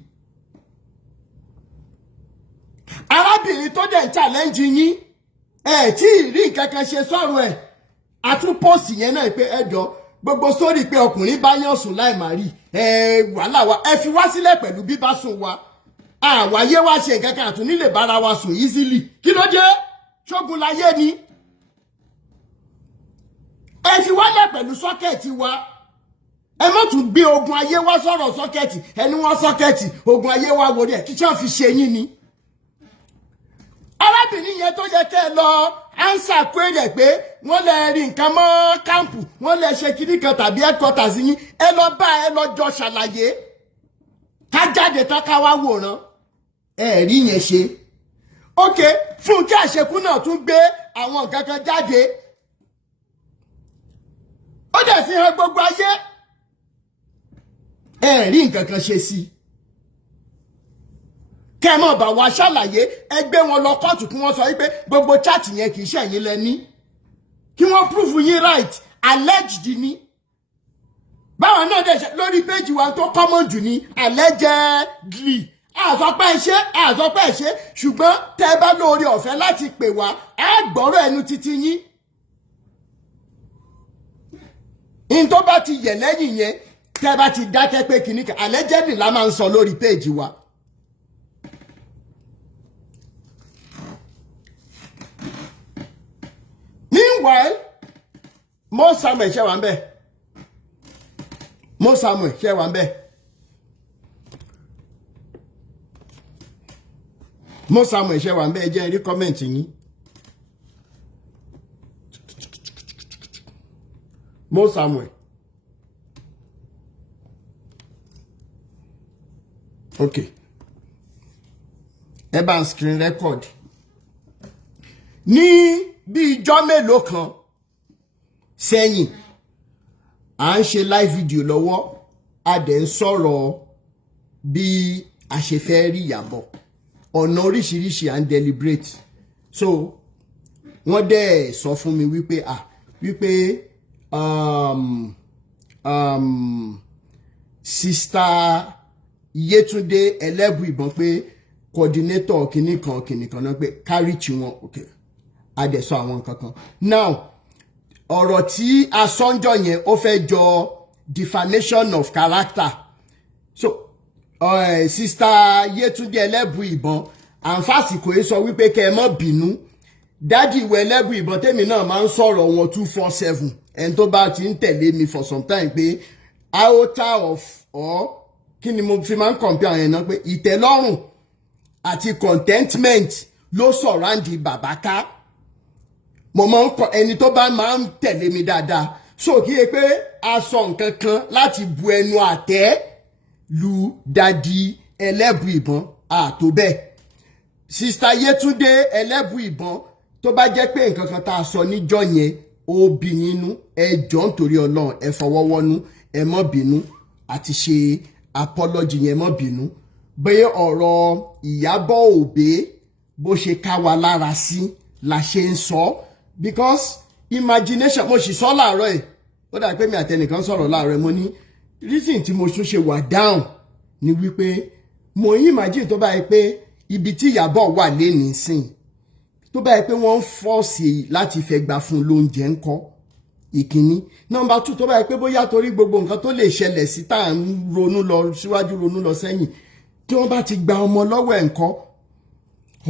Arábìnrin tó dẹ̀ ń challenge yín ẹ tí ì rí nǹkan kan ṣe sọ̀rọ̀ ẹ̀ àtún post yẹn náà pé ẹjọ́ gbogbo sórí pé ọkùnrin bá yàn sùn láì má rí wàhálà wa ẹ fi wá sílẹ̀ pẹ̀lú bíbá sùn wa àwáyé wá ṣe nǹkan kan àtún nílè bára wa sùn easily kí ló dé ṣógun láyé ni ẹ fi wálẹ̀ pẹ̀lú sọ́kẹ̀tì wa ẹ má tún gbé ogun ayé wá sọ̀rọ̀ sọ́kẹ̀tì ẹni wọ́n sọ́kẹ̀tì ogun ayé wá wọlé ẹ̀ kí tí wọ́n fi ṣe yín ni. Arábìnrin yẹn tó yẹ kẹ́ ẹ lọ ánsà kwéré pé wọ́n lè rí nǹkan mọ́ kámpù wọ́n lè ṣe kíní kan tàbí headquarters yín ẹ lọ bá ẹ lọ jọ ṣàlàyé ká jáde tán ká wá wòran ẹ rí yẹn ṣe. Ok Fúnkẹ́ Àṣekú náà tún gbé àwọn nǹkan kan jáde ó dẹ̀ fi hàn gbogbo ayé ẹ rí nǹkan kan ṣe sí i. Kẹ́mọ̀ bá wa ṣàlàyé ẹgbẹ́ wọn lọ kóòtù kí wọ́n sọ wípé gbogbo chat yẹn kì í ṣẹ̀yìn lẹ́ni kí wọ́n prove yín right alleged ni. Báwọn náà dẹ̀ ṣe lórí péjì wa tó common jù ní allegedly àsọpẹ́ ṣe ṣùgbọ́n tẹ́ bá lórí ọ̀fẹ́ láti pè wá ẹ gbọ́rọ̀ ẹnu títí yín. In tó bá ti yẹ̀ lẹ́yìn yẹn tẹ́ bá ti dákẹ́ pé kìnnìkan allegedly la máa ń sọ lórí péjì wa. Meanwhile, Mo Samuel ṣe wà ńbẹ̀. Mo Samuel ṣe wà ńbẹ̀. Mo Samuel ṣe wà ńbẹ̀ jẹ́ rí comment yín. Mo Samuel. Okay. Ẹ bá ń screen record. Ní bí ijọ́ mélòó kan sẹ́yìn à ń ṣe live video lọ́wọ́ a dẹ̀ ń sọ̀rọ̀ bí a ṣe fẹ́ rí ìyàbọ̀ ọ̀nà oríṣiríṣi à ń deliberate so wọ́n dẹ̀ sọ fún mi wípé Sister Yetunde Elebuibon pé coordinator kìnnìkan náà pé káríchì wọn okay adẹ̀sọ àwọn nǹkan kan. Now ọ̀rọ̀ tí asọ́njọ́ yẹn ó fẹ́ jọ defamation of character so Sister Yetunde Elebuibon àǹfààsìkò yìí sọ wípé kẹ́ ẹ má bínú dádì ìwé Elebuibon tèmi náà máa ń sọ̀rọ̀ wọn 247 ẹni tó bá ti ń tẹ̀lé mi for some time pé iota of or kí ni mo fi máa ń compare yẹn náà pé ìtẹ́lọ́rùn àti contentment ló sọ̀ráǹdì bàbá ká mo máa ń kọ ẹni tó bá máa ń tẹ̀lé mi dáadáa so kí ẹ pé a sọ nǹkan kan láti bu ẹnu àtẹ́ lu dádì Elebuibon àtó bẹ́ẹ̀ Sister Yetunde Elebuibon tó bá jẹ́ pé nǹkan kan tá a sọ níjọ́ yẹn ó bí nínú ẹ jọ̀ọ́ nítorí Ọlọ́run ẹ fọwọ́wọ́nú ẹ má bínú àti ṣe apology yẹn má bínú bẹ́ẹ̀ ọ̀rọ̀ Ìyábọ̀ Òbé bó ṣe ká wa lára sí la ṣe ń sọ because imagination mo sì sọ láàárọ̀ ẹ̀ ó dà pé mi àtẹnìkan sọ̀rọ̀ láàárọ̀ ẹ̀ mo ní reason tí mo tún ṣe wà down ni wípé mo imagine tó bá yẹ pé ibi tí Ìyábọ̀ wà lénìí sìn tó bá yẹ pé wọ́n ń fọ́ọ̀sì láti fẹ́ gbà fún lóúnjẹ ńkọ́ ìkíní nọ́mbà 2 tó bá yẹ pé bóyá torí gbogbo nǹkan tó lè ṣẹlẹ̀ sí tá à ń ronú lọ síwájú ronú lọ sẹ́yìn tí wọ́n bá ti gba ọmọ lọ́wọ́ ẹ̀ ńkọ́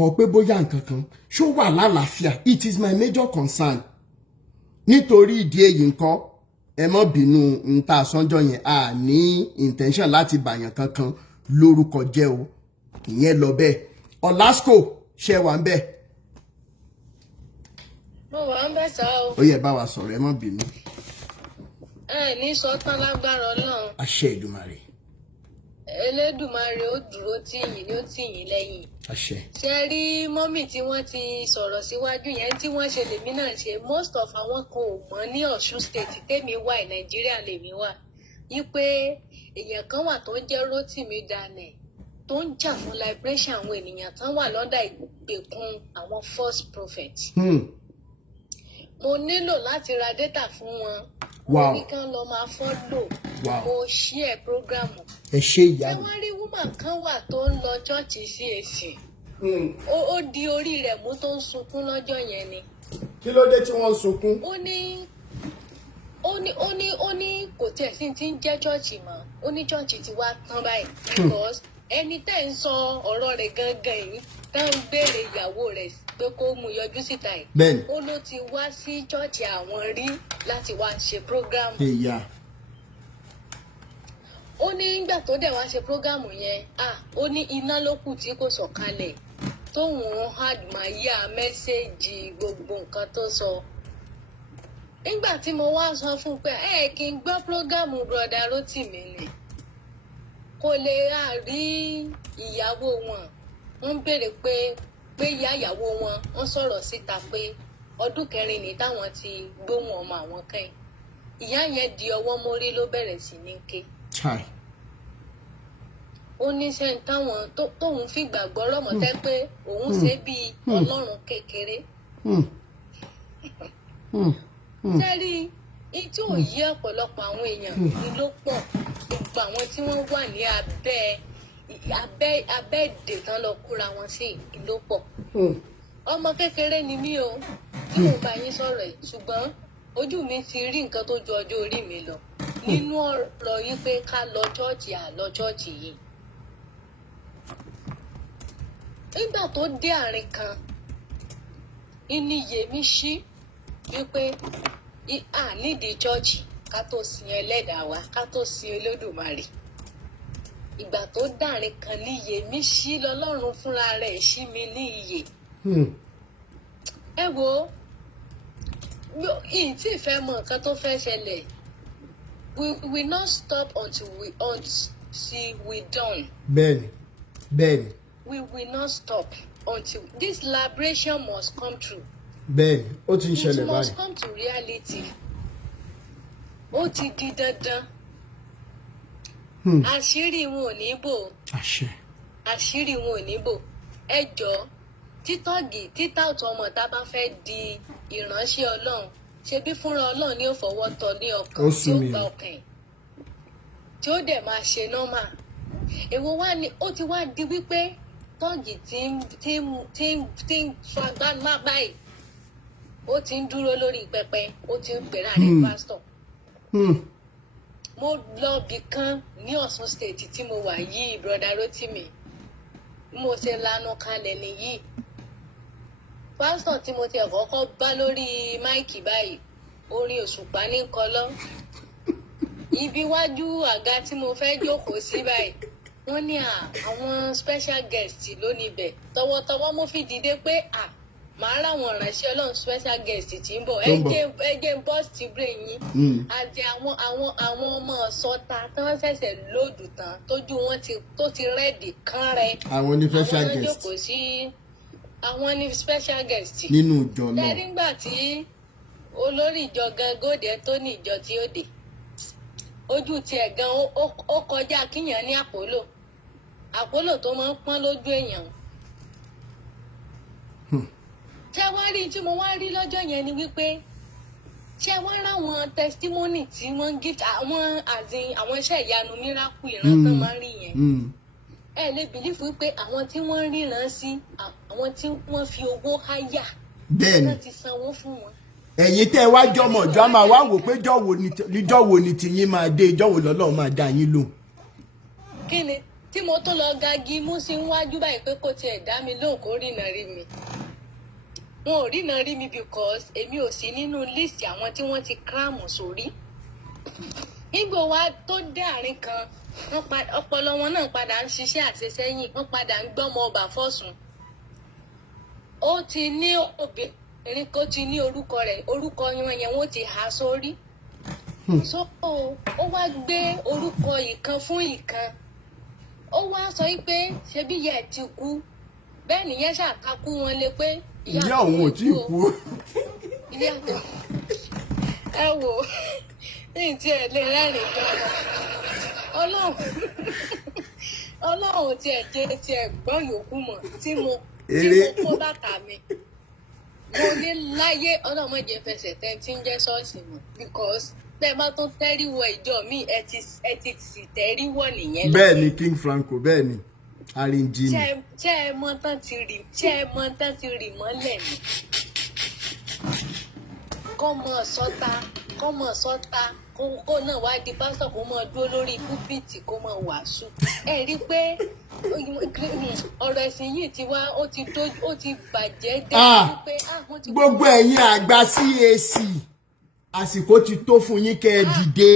ọ̀ pé bóyá nǹkan kan ṣó wà lálàáfíà it is my major concern nítorí ìdí èyí ńkọ́ ẹ má bínú nta àsánjọ́ yẹn a ní intention láti bàyàn kankan lórúkọ jẹ́ o ìyẹn lọ bẹ́ẹ̀ Olasco ṣe wà ń bẹ́ẹ̀. mo wà ń bẹ̀ sá o. ó yẹ bá wa sọ̀rọ̀ ẹ má bínú. ẹ ní sọ tán lágbára Ọlọ́run. àṣẹ Èdùmàrè. Elédùmarè ó dúró tì yín ni ó tì yín lẹ́yìn. àṣẹ. ṣe rí mọ́mì tí wọ́n ti sọ̀rọ̀ síwájú yẹn tí wọ́n ṣe lèmi náà ṣe most of àwọn kan ò mọ̀ ní Ọ̀ṣun state tèmi wà ní Nàìjíríà lèmi wà wípé èèyàn kan wà tó ń jẹ́ Rótìmí Daniel tó ń jà fún liberation àwọn ènìyàn tán wà lọ́dà ìgbèkùn àwọn false prophets. Mo nílò láti ra data fún wọn. Wow. Ní kán lọ máa follow. Wow. Mo share program. ẹ ṣe ìyá Ṣé mi. wọ́n rí woman kan wà tó ń lọ chọ́ọ̀chì CAC? Ó di orí rẹ̀ mú tó ń sunkún lọ́jọ́ yẹn ni. kí ló dé tí wọ́n ń sunkún. Ó ní kò tiẹ̀ sí ti ń jẹ́ chọ́ọ̀chì mọ́. Ó ní chọ́ọ̀chì ti wá tán báyìí. Because ẹni tẹ́ ń sọ ọ̀rọ̀ rẹ̀ gangan yìí tá ń béèrè ìyàwó rẹ̀ pé kó mú yọjú síta yìí. bẹ́ẹ̀ni. Ó ló ti wá sí chọ́ọ̀chì àwọn rí láti wá ṣe program. ìyá. Ó ní nígbà tó dẹ̀ wá ṣe program yẹn ó ní iná ló kù tí kò sọ̀kalẹ̀ tóun àdùmáyà mẹ́sẹ̀gì gbogbo nǹkan tó sọ. Nígbà tí mo wá sọ fún un pé kí n gbọ́ program broda Rótìmí ni kò lè rí ìyàwó wọn wọ́n béèrè pé ìyá ìyàwó wọn wọ́n sọ̀rọ̀ síta pé ọdún 4 ní táwọn ti gbóhùn ọmọ àwọn kan ìyá yẹn di ọwọ́ mórí ló bẹ̀rẹ̀ sí ní ké. chai. Ó ní sẹ́ni táwọn tóun fi gbàgbọ́ rọ̀mọ́tẹ́ pé òun ṣe bíi ọlọ́run kékeré. Sẹ́rí ìtí ò yí ọ̀pọ̀lọpọ̀ àwọn èèyàn ni ló pọ̀ gbogbo àwọn tí wọ́n wà ní abẹ́ èdè tán lọ kóra wọn sí ló pọ̀. Ọmọ kékeré ni mí o tí mo bá yín sọ̀rọ̀ ẹ̀ ṣùgbọ́n ojú mi ti rí nǹkan tó ju ọjọ́ orí mi lọ nínú ọ̀rọ̀ yìí pé ká lọ chọ́ọ̀chì àlọ́ chọ́ọ̀chì yìí. Nígbà tó dé àárín kan ìníyè mi ṣí wípé nídìí chọ́ọ̀chì ká tó sin ẹlẹ́dàá wa ká tó sin Olódùmarè. Ìgbà tó dàrin kan níyè mi ṣí lọ́lọ́run fúnra rẹ̀ ṣí mi ní iyè. Ẹ wo ìyí tí ìfẹ́ mọ nǹkan tó fẹ́ ṣẹlẹ̀ we will not stop until we done. bẹ́ẹ̀ni. We will not stop until this liberation must come true. bẹ́ẹ̀ni ó ti ń ṣẹlẹ̀ It must báyìí. come to reality. Ó ti di dandan. Àṣírí wọn ò ní bò. àṣẹ. Àṣírí wọn ò ní bò. Ẹ jọ̀ọ́ títà ọ̀tún ọmọ tá a bá fẹ́ di ìránṣẹ́ Ọlọ́run ṣebí fúnra Ọlọ́run ni ó fọwọ́ tọ́ ní ọkàn tí ó gba ọkàn tí ó dẹ̀ máa ṣe nọ́mà. Èwo wá ni ó ti wá di wípé tọ́ọ̀gì tí ń fagbá má báyìí ó ti ń dúró lórí pẹpẹ ó ti ń pèrà ní pásítọ̀. Mo lọ bì kan ní Ọ̀ṣun state tí mo wà yìí broda Rótìmí mo ṣe lanu kalẹ̀ nìyí. Pásítọ̀ tí mo ti kọ́kọ́ bá lórí máìkì báyìí orin òṣùpá ní kọlọ́. Ibi iwájú àga tí mo fẹ́ jókòó sí báyìí wọ́n ní àwọn special guest ló níbẹ̀ tọwọ́tọwọ́ mo fi dìde pé màá ráwọn ìránṣẹ́ Ọlọ́run special guest tí ń bọ̀ ẹ jẹ́ bọ́ọ̀sì ti brain yín àti àwọn ọmọ sọta tí wọ́n ṣẹ̀ṣẹ̀ lóòdù tán tójú wọn tó ti rẹ́ẹ̀dì kán rẹ. àwọn ní special àwọn guest. jókòó sí àwọn ní special guest. nínú ìjọ náà. lẹ́yìn nígbà tí olórí ìjọ gan gòdè tó ní ìjọ tí ó dé ojú tiẹ̀ gan ó kọjá kíyàn ní àpòlò àpólò tó máa ń pọ́n lójú èèyàn. Ṣé wá rí tí mo wá rí lọ́jọ́ yẹn ni wípé ṣé wá ráwọn testimony tí wọ́n ń gift àwọn iṣẹ́ ìyanu miracle ìran tán máa ń rí yẹn. Ẹ lè bìlífù wípé àwọn tí wọ́n ń ríran sí àwọn tí wọ́n fi owó háyà. Bẹ́ẹ̀ni. Wọ́n ti sanwó fún wọn. Ẹ̀yin tẹ́ wá jọmọ ọjọ́ máa wá wò pé níjọ́ wo ni tiyín máa dé, ìjọ́ wo lọ́lọ́run máa dá yín lóhùn. Kí ni tí mo tó lọ gagi mú sí wájú báyìí pé kò tiẹ̀ dá mi lóhùn kó rìnà rí mi. Wọn ò rìnà rí mi because èmi ò sí nínú list àwọn tí wọ́n ti kíráàmù sórí. Nígbà wa tó dé àárín kan ọpọlọ wọn náà padà ń ṣiṣẹ́ àṣesẹ́yìn, wọ́n padà ń gbọ́mọ ọba fọ́sùn. Ó ti ní obìnrin kó ti ní orúkọ rẹ̀, orúkọ wọn yẹn wọ́n ti há sórí. So ó wá gbé orúkọ ìkan fún ìkan. Ó wá sọ pé ṣebí ìyá ẹ̀ ti kú. Bẹ́ẹ̀ nìyẹn ṣàkàkú wọn lé pé ìyá òun ò tí ì kú. Ẹ wò ní tí ẹ lè rẹ́rìn gan-an. Ọlọ́run tí ẹ jẹ́ tí ẹ gbọ́n yòókù mọ̀ tí mo kó bàtà mi. Mo ní láyé ọlọ́mọdé fẹsẹ̀ tẹ́ tí ń jẹ́ ṣọ́ọ̀ṣì mọ̀ because tẹ́ bá tún tẹ́ríwọ̀ ìjọ mi ẹ ti sì tẹ́ríwọ̀ nìyẹn. Bẹ́ẹ̀ ni King Franco, bẹ́ẹ̀ ni arìnjì ni. Ṣé ẹ mọ tán ti rì mọ́lẹ̀ ni. Kọ́mọ sọ́ta kó náà wá di pásítọ̀ kó mọ dúró lórí púpìtì kó mọ wàásù. Ẹ rí i pé ọ̀rọ̀ ẹ̀sìn yìí ti wá ó ti bàjẹ́ dé wípé gbogbo ẹ̀yin àgbà CAC àsìkò ti tó fún yín kẹ́ ẹ dìde.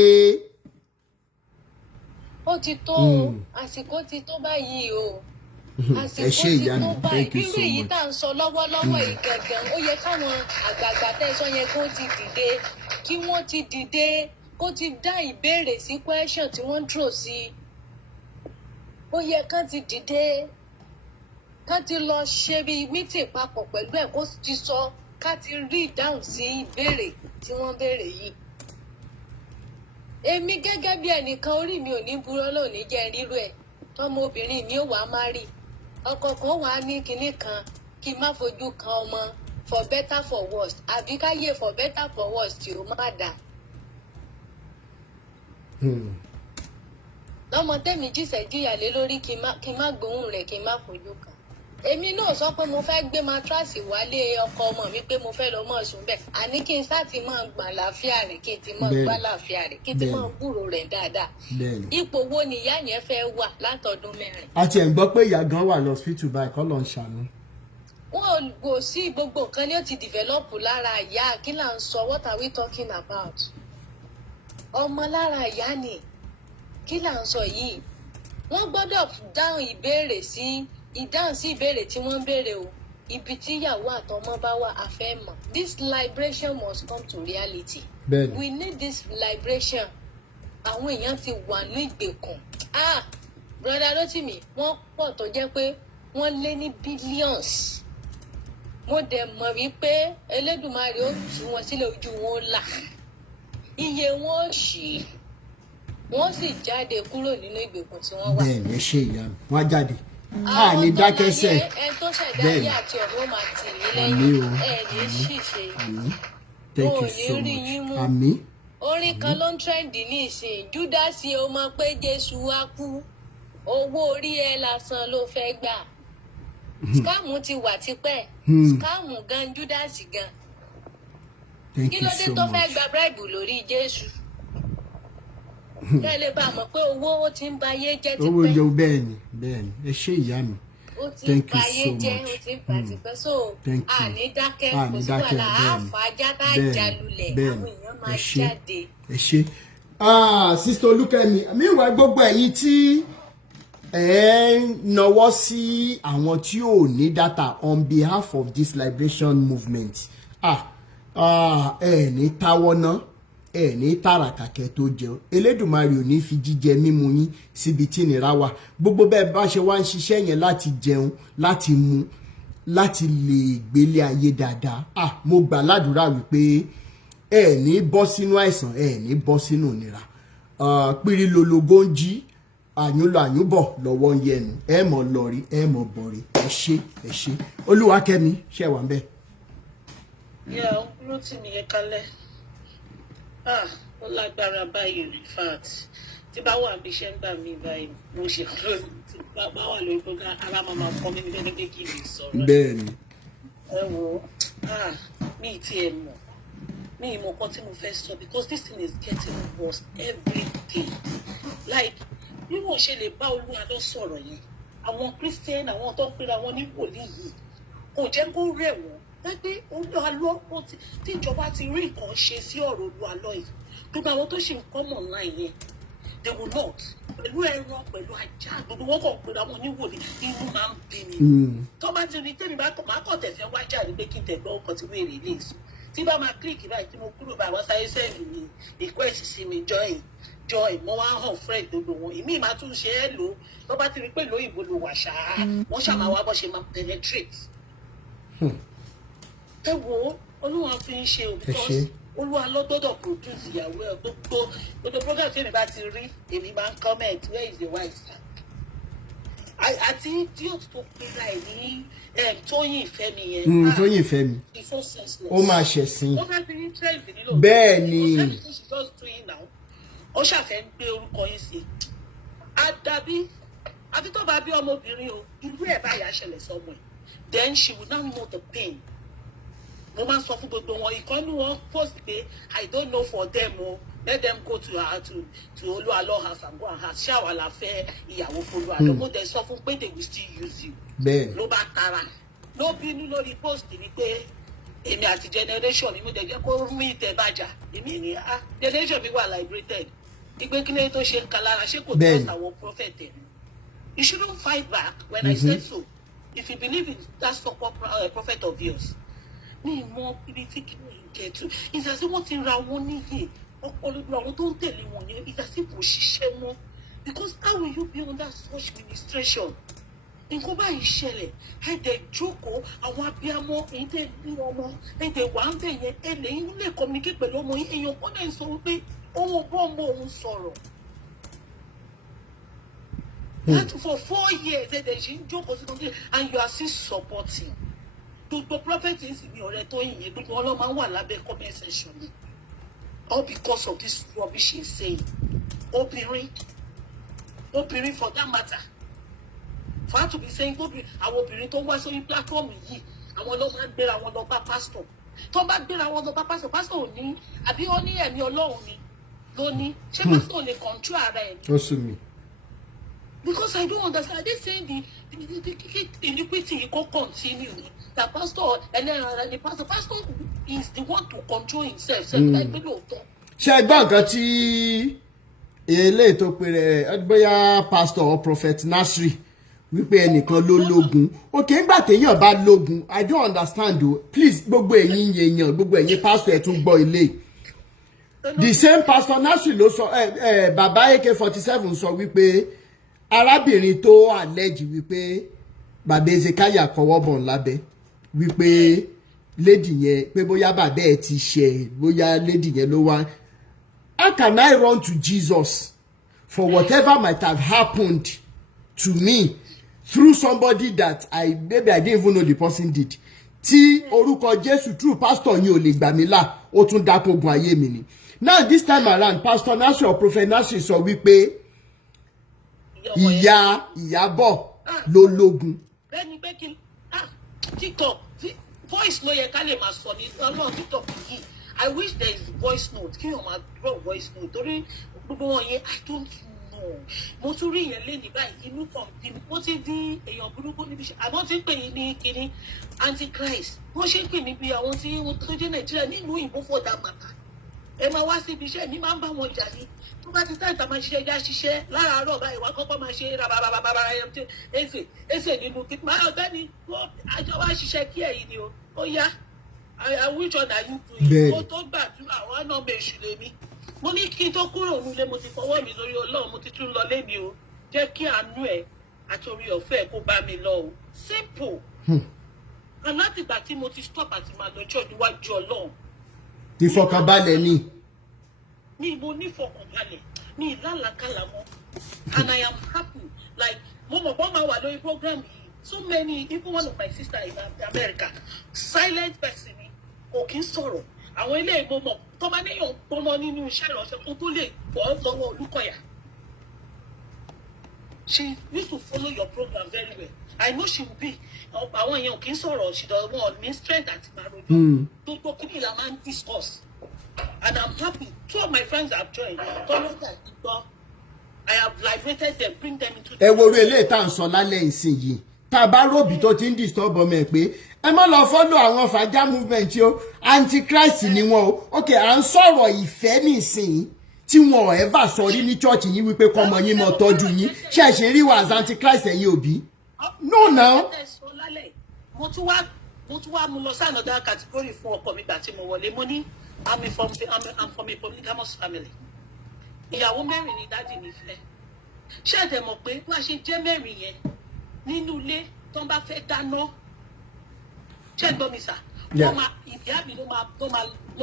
Ó ti tó àsìkò ti tó báyìí o. Ẹ ṣé ìyá mi, thank you so much. Irú èyí tá à ń sọ lọ́wọ́lọ́wọ́ yìí gangan ó yẹ káwọn àgbààgbà tẹ́sán yẹn kó ti dìde kí wọ́n ti dìde kó ti dá ìbéèrè sí question tí wọ́n dúró sí. Ó yẹ kán ti dìde kán ti lọ ṣe bí meeting papọ̀ pẹ̀lú ẹ̀ kó ti sọ ká ti rí ìdáhùn sí ìbéèrè tí wọ́n béèrè yìí. Èmi gẹ́gẹ́ bí ẹnìkan orí mi ò ní burú lónìí jẹ́ rírú ẹ̀ tọ́mọ obìnrin mi ò wá má rí ọkọ kan wà ní kinní kan kí n má fojú kan ọmọ for better for worse àbí káyé for better for worse tí ó má dà. Lọ́mọ tẹ́mi jíṣẹ́ jíyà lé lórí kí n má gbóhùn rẹ̀ kí n má fojú kan. Èmi náà sọ pé mo fẹ́ gbé matrasi wálé ọkọ ọmọ mi pé mo fẹ́ lọ mọ̀ sùn bẹ́ẹ̀ àní kí n sáti máa gbà láàfíà rẹ̀ kí n ti máa gbá láàfíà rẹ̀ kí n ti máa gbúrò rẹ̀ dáadáa. Ipò wo ni ìyá yẹn fẹ́ wà látọdún 4? A ti ẹ̀ ń gbọ́ pé ìyá gan wà lọ́sítù báyìí kọ́ lọ́n ṣàánú. Wọ́n kò sí gbogbo nǹkan ni ó ti develop lára ìyá kí là ń sọ what are we talking about? Ọmọ lára ìyá ni kí là ń sọ yìí? Wọ́n gbọ́dọ̀ dáhùn ìbéèrè sí ìbéèrè tí wọ́n béèrè o. Ibi tí ìyàwó àtọmọ bá wà a fẹ́ mọ̀. This liberation must come to reality. Bẹ́ẹ̀ni. We need this liberation. Àwọn èèyàn ti wà ní ìgbèkùn. Brother Rotimi, wọ́n pọ̀ tó jẹ́ pé wọ́n lé ní billions. Mo dẹ̀ mọ̀ wípé Elédùmarè ó tú wọn sílẹ̀ ojú wọn là. Iye wọn ó ṣí. Wọ́n sì jáde kúrò nínú ìgbèkùn tí wọ́n wà. Bẹ́ẹ̀ni, ẹ ṣé ìyá mi, wọ́n á jáde. Ní dákẹ́sẹ̀. Ẹ tó ṣẹ̀dá ayé àti ọ̀run máa tì yín lẹ́yìn. Ní ṣìṣe. Thank you so much. Àmín. Orin kan ló ń trend ní ìsìn. Júdásì ó mọ̀ pé Jésù wá kú. Owó orí ẹ lásán ló fẹ́ gbà. Skáàmù ti wà tipẹ́. Skáàmù gan Júdásì gan. Thank Kí you ló dé so tó much. fẹ́ gba bíráìbù lórí Jésù? Kẹ́ lè bá mọ̀ pé owó ó ti ń ba ayé jẹ́ tipẹ́. Owó jẹ́ bẹ́ẹ̀ni, ẹ ṣé ìyá mi. Ó ti ń Thank ba you ayé so jẹ́, much. ó ti ń ba tipẹ́. So Thank you. àní dákẹ́ kò Àní sí dákẹ́, wàhálà bẹ́ẹ̀ni. àfàájá tá a Bẹ́ẹ̀ni, jalulẹ̀ bẹ́ẹ̀ni. àwọn èèyàn máa Ẹ ṣé. jáde. Ẹ ṣé. Sister Olúkẹ́mi, mi wá gbogbo ẹ̀yin tí ẹ ń nawọ́ sí àwọn tí ò ní data on behalf of this liberation movement. Ẹ ní táwọ́ ná, ẹ ní tàràkàkẹ́ tó jẹun. Elédùmarè ò ní fi jíjẹ mímu yín síbi tí ìnira wà. Gbogbo bẹ́ẹ̀ bá ṣe wá ń ṣiṣẹ́ yẹn láti jẹun, láti mu, láti lè gbélé ayé dáadáa. Mo gbà ládùúrà wípé ní bọ́ sínú àìsàn, ní bọ́ sínú ìnira. Pírí lologo ń jí, àyúnlọ àyúnbọ̀ lọ́wọ́ ń yẹnu ẹ mọ̀ lọ́rí ẹ mọ̀ bọ̀rí ẹ ṣé Olúwakẹ́mi ṣe wà ń bẹ̀. Yeah, ló ti nìyẹn kalẹ̀. Ó lágbára báyìí in fact. Tí bá wà bí iṣẹ́ ń gbà mí báyìí, mo ṣe kúrò tí bá wà lórí program ara máa kọ́ mi níbẹ̀ nígbà kí n sọ̀rọ̀. Bẹ́ẹ̀ni. Ẹ wo, mi ì tiẹ̀ mọ̀. Mi ì mọ̀ kan tí mo fẹ́ sọ because this thing is getting worse every day. Like, bí wọ́n ṣe lè bá Olu Alo sọ̀rọ̀ yẹn, àwọn Christian, àwọn tó ń pera wọn ní wòlíì yìí, kò jẹ́ kó rẹ̀ wọ́n. Dágbé Olu Alo tí ìjọba ti rí nǹkan ṣe sí ọ̀rọ̀ Olu Alo yìí. Gbogbo àwọn tó ṣe nǹkan mọ̀ náà yẹn, they will not. Pẹ̀lú ẹran, pẹ̀lú ajá, gbogbo wọn kàn pera wọn ní wòlíì, inú máa ń bí mi. Tó bá ti rí tẹ́mi máa kàn tẹ̀fẹ́ wájà rí pé kí n tẹ̀gbọ́ ọkọ̀ tí wọ́n èrè lè sùn. Tí bá máa kílìkì báyìí tí mo kúrò bá àwọn sáyé sẹ́yìn mi request sí mi join mo wá hàn friend gbogbo wọn ìmí máa tún ṣe é lò tó bá ti rí pé lóyìnbó ló wà ṣáá wọ́n ṣàmà wá bọ́ ṣe máa penetrate. Ẹ wo Olúwa fi ń ṣe o because Olu Alo gbọ́dọ̀ produce ìyàwó ẹ̀ gbogbo program tí èmi bá ti rí èmi máa ń comment where is the wife àti tí yóò tó pera ẹ̀ ní Tóyìn Ìfẹ́mi yẹn. Tóyìn Ìfẹ́mi ó máa ṣẹ̀sìn. Wọ́n fẹ́ fi ní trend nílò. Bẹ́ẹ̀ ni. Ó ṣàfẹ́ ń gbé orúkọ yín sí. Àdàbí àbí tó bá bí ọmọbìnrin o irú ẹ̀ báyà ṣẹlẹ̀ sọmọ ẹ̀ then she will now know the pain. Mo máa ń sọ fún gbogbo wọn ìkànnì wọn post pé I don't know for them o let them go to her to Olu Alo house and go and ask ṣé àwa la fẹ́ ìyàwó fún Olu Alo mo dẹ̀ sọ fún pé they will still use you. Bẹ́ẹ̀ ló bá tara ló bínú lórí post ni pé èmi àti generation mi mo dẹ̀ jẹ́ kó mú ìtẹ̀bàjà èmi ni generation mi wà liberated ìgbé kílé tó ṣe ń kalára ṣé kò tó àwọn prophet ẹ̀. You shouldn't fight back when I said so if you believe in that so-called prophet of yours. Ní ìmọ̀ ibi tí kí wọ́n get to ìdásí wọ́n ti ra wọn níyì ọ̀pọ̀lọpọ̀ àwọn tó ń tẹ̀lé wọn yẹn ìdásí kò ṣiṣẹ́ mọ́ because how will you be under such ministration? Nǹkan báyìí ṣẹlẹ̀ ẹ̀dẹ̀ jókòó àwọn abiyamọ èyí tẹ̀ ní ọmọ ẹ̀dẹ̀ wà ń bẹ̀ yẹn ẹ̀lẹ́ yín lè communicate pẹ̀lú ọmọ yín èèyàn kan náà sọ wípé òun bọ́ ọmọ òun sọ̀rọ̀. That for 4 years ẹ̀dẹ̀ ṣì ń jókòó sí ọdún and you are still supporting. Gbogbo property sì ni ọ̀rẹ́ tó yìn yẹn gbogbo wọn ló máa ń wà lábẹ́ comment section ni all because of this rubbish he is saying. Obìnrin for that matter. For her to be saying àwọn obìnrin tó wá sórí platform yìí àwọn ló máa ń gbéra wọn lọ bá pastor tó bá gbéra wọn lọ bá pastor ò ní àbí ó ní ẹ̀mí Ọlọ́run ni ló ní ṣé pastor ò lè control ara ẹ̀ ni. Ó sùn mí. Because I don't understand. Are they saying the iniquity you go continue? The pastor and then the pastor is the one to control himself. Ṣé ẹ gbọ́ nǹkan tí eléyìí tó pe rẹ̀ bóyá pastor or prophet Nasri wípé ẹnìkan ló lógun òkè ńgbà téèyàn bá lógun I don't understand o please gbogbo ẹ̀yin èèyàn gbogbo ẹ̀yin pastor ẹ̀ tún gbọ́ ilé the same pastor Nasri ló sọ bàbá AK-47 sọ wípé arábìnrin tó allege wípé bàbá Ezekiah kọwọ́ bọ̀ lábẹ́ wípé lady yẹn pé bóyá bàbá ẹ̀ ti ṣe bóyá lady yẹn ló wá. How can I run to Jesus for whatever might have happened to me through somebody that maybe I didn't even know the person did? Tí orúkọ Jésù through pastor yín ò lè gbà mí là ó tún dákógun ayé mi ni. Now this time around Pastor Nasri or Prophet Nasri sọ wípé Ìyábọ̀ ló lógun. Bẹ́ẹ̀ni pé kí TikTok voice ló yẹ ká lè máa sọ ní ọlọ́run TikTok yìí. I wish there is voice note kí wọ́n máa draw voice note torí gbogbo wọn yẹn I don't know. Mo tún rí yẹn lé ní báyìí inú kan bí mo ti di èèyàn burúkú níbi iṣẹ́ àmọ́ ti ń pè yín ní kinní antichrist wọ́n ṣe ń pè mí bí àwọn tí wọ́n tó jẹ́ Nàìjíríà nílùú òyìnbó for that matter. Ẹ máa wá síbi iṣẹ́ mi máa ń bá wọn jà ní tó bá ti táìta máa ṣiṣẹ́ já ṣiṣẹ́ láràárọ̀ báyìí wá kọ́kọ́ máa ṣe rababababa ẹsẹ̀ nínú kí máa ọ̀gbẹ́ni àjọ wá ṣiṣẹ́ kí ẹ̀yìn ni ó yá which one are you doing? Mo tó gbàdúrà àwọn náà méṣù lèmi mo ní kí n tó kúrò nílé mo ti fọwọ́ mi lórí Ọlọ́run mo ti tún lọ lémi o jẹ́ kí àánú ẹ̀ àti orí ọ̀fẹ́ kó bá mi lọ o simple and láti ìgbà tí mo ti stop àti máa lọ church níwájú Ọlọ́run ìfọkànbalẹ̀ ni. Ní mo ní fọkànbalẹ̀ mi lálàkàlà mọ́, and I am happy. Like mo mọ̀ bọ́ máa wà lórí program yìí, so many, even one of my sister in America, silent person ni kò kí ń sọ̀rọ̀. Àwọn ilé ìgbó mọ̀ tó bá níyàn gbọ́nà nínú iṣẹ́ ìránṣẹ́ kó tó lè bọ́ lọ́wọ́ Olúkọ̀yà. She used to follow your program very well. I know she will be. Àwọn èèyàn kì í sọ̀rọ̀, she does not need strength àti màròjọ́. Gbogbo kìíní la máa ń discuss. And I'm happy. 2 of my friends have joined. I have liberated them, bring them into the... Ẹ wo eléyìí tá ń sọ lálẹ́ ìsìn yìí. Tá a bá ròbí tó ti ń disturb ọmọ ẹ̀ pé ẹ má lọ follow àwọn fàájà movement o, antichrist ni wọn o. Okay, à ń sọ̀rọ̀ ìfẹ́ nísìnyí tí wọn ò ever sọ rí ní church yín wípé kọ́mọ yín mọ tọ́jú yín. Ṣé ẹ ṣe rí wa as antichrist ẹ̀yin òbí? No now. Mo tún wá mú lọ sí another category fún ọkọ mi gbà tí mo wọlé. Mo ní I'm from a polygamous family. Ìyàwó mẹ́rin ni dáàdì mi fẹ́. Ṣé ẹ mọ̀ pé wọ́n ṣe jẹ́ mẹ́rin yẹn nínú ilé tó ń bá fẹ́ dáná? Ṣé gbọ́ mi sà? Ìyá mi ló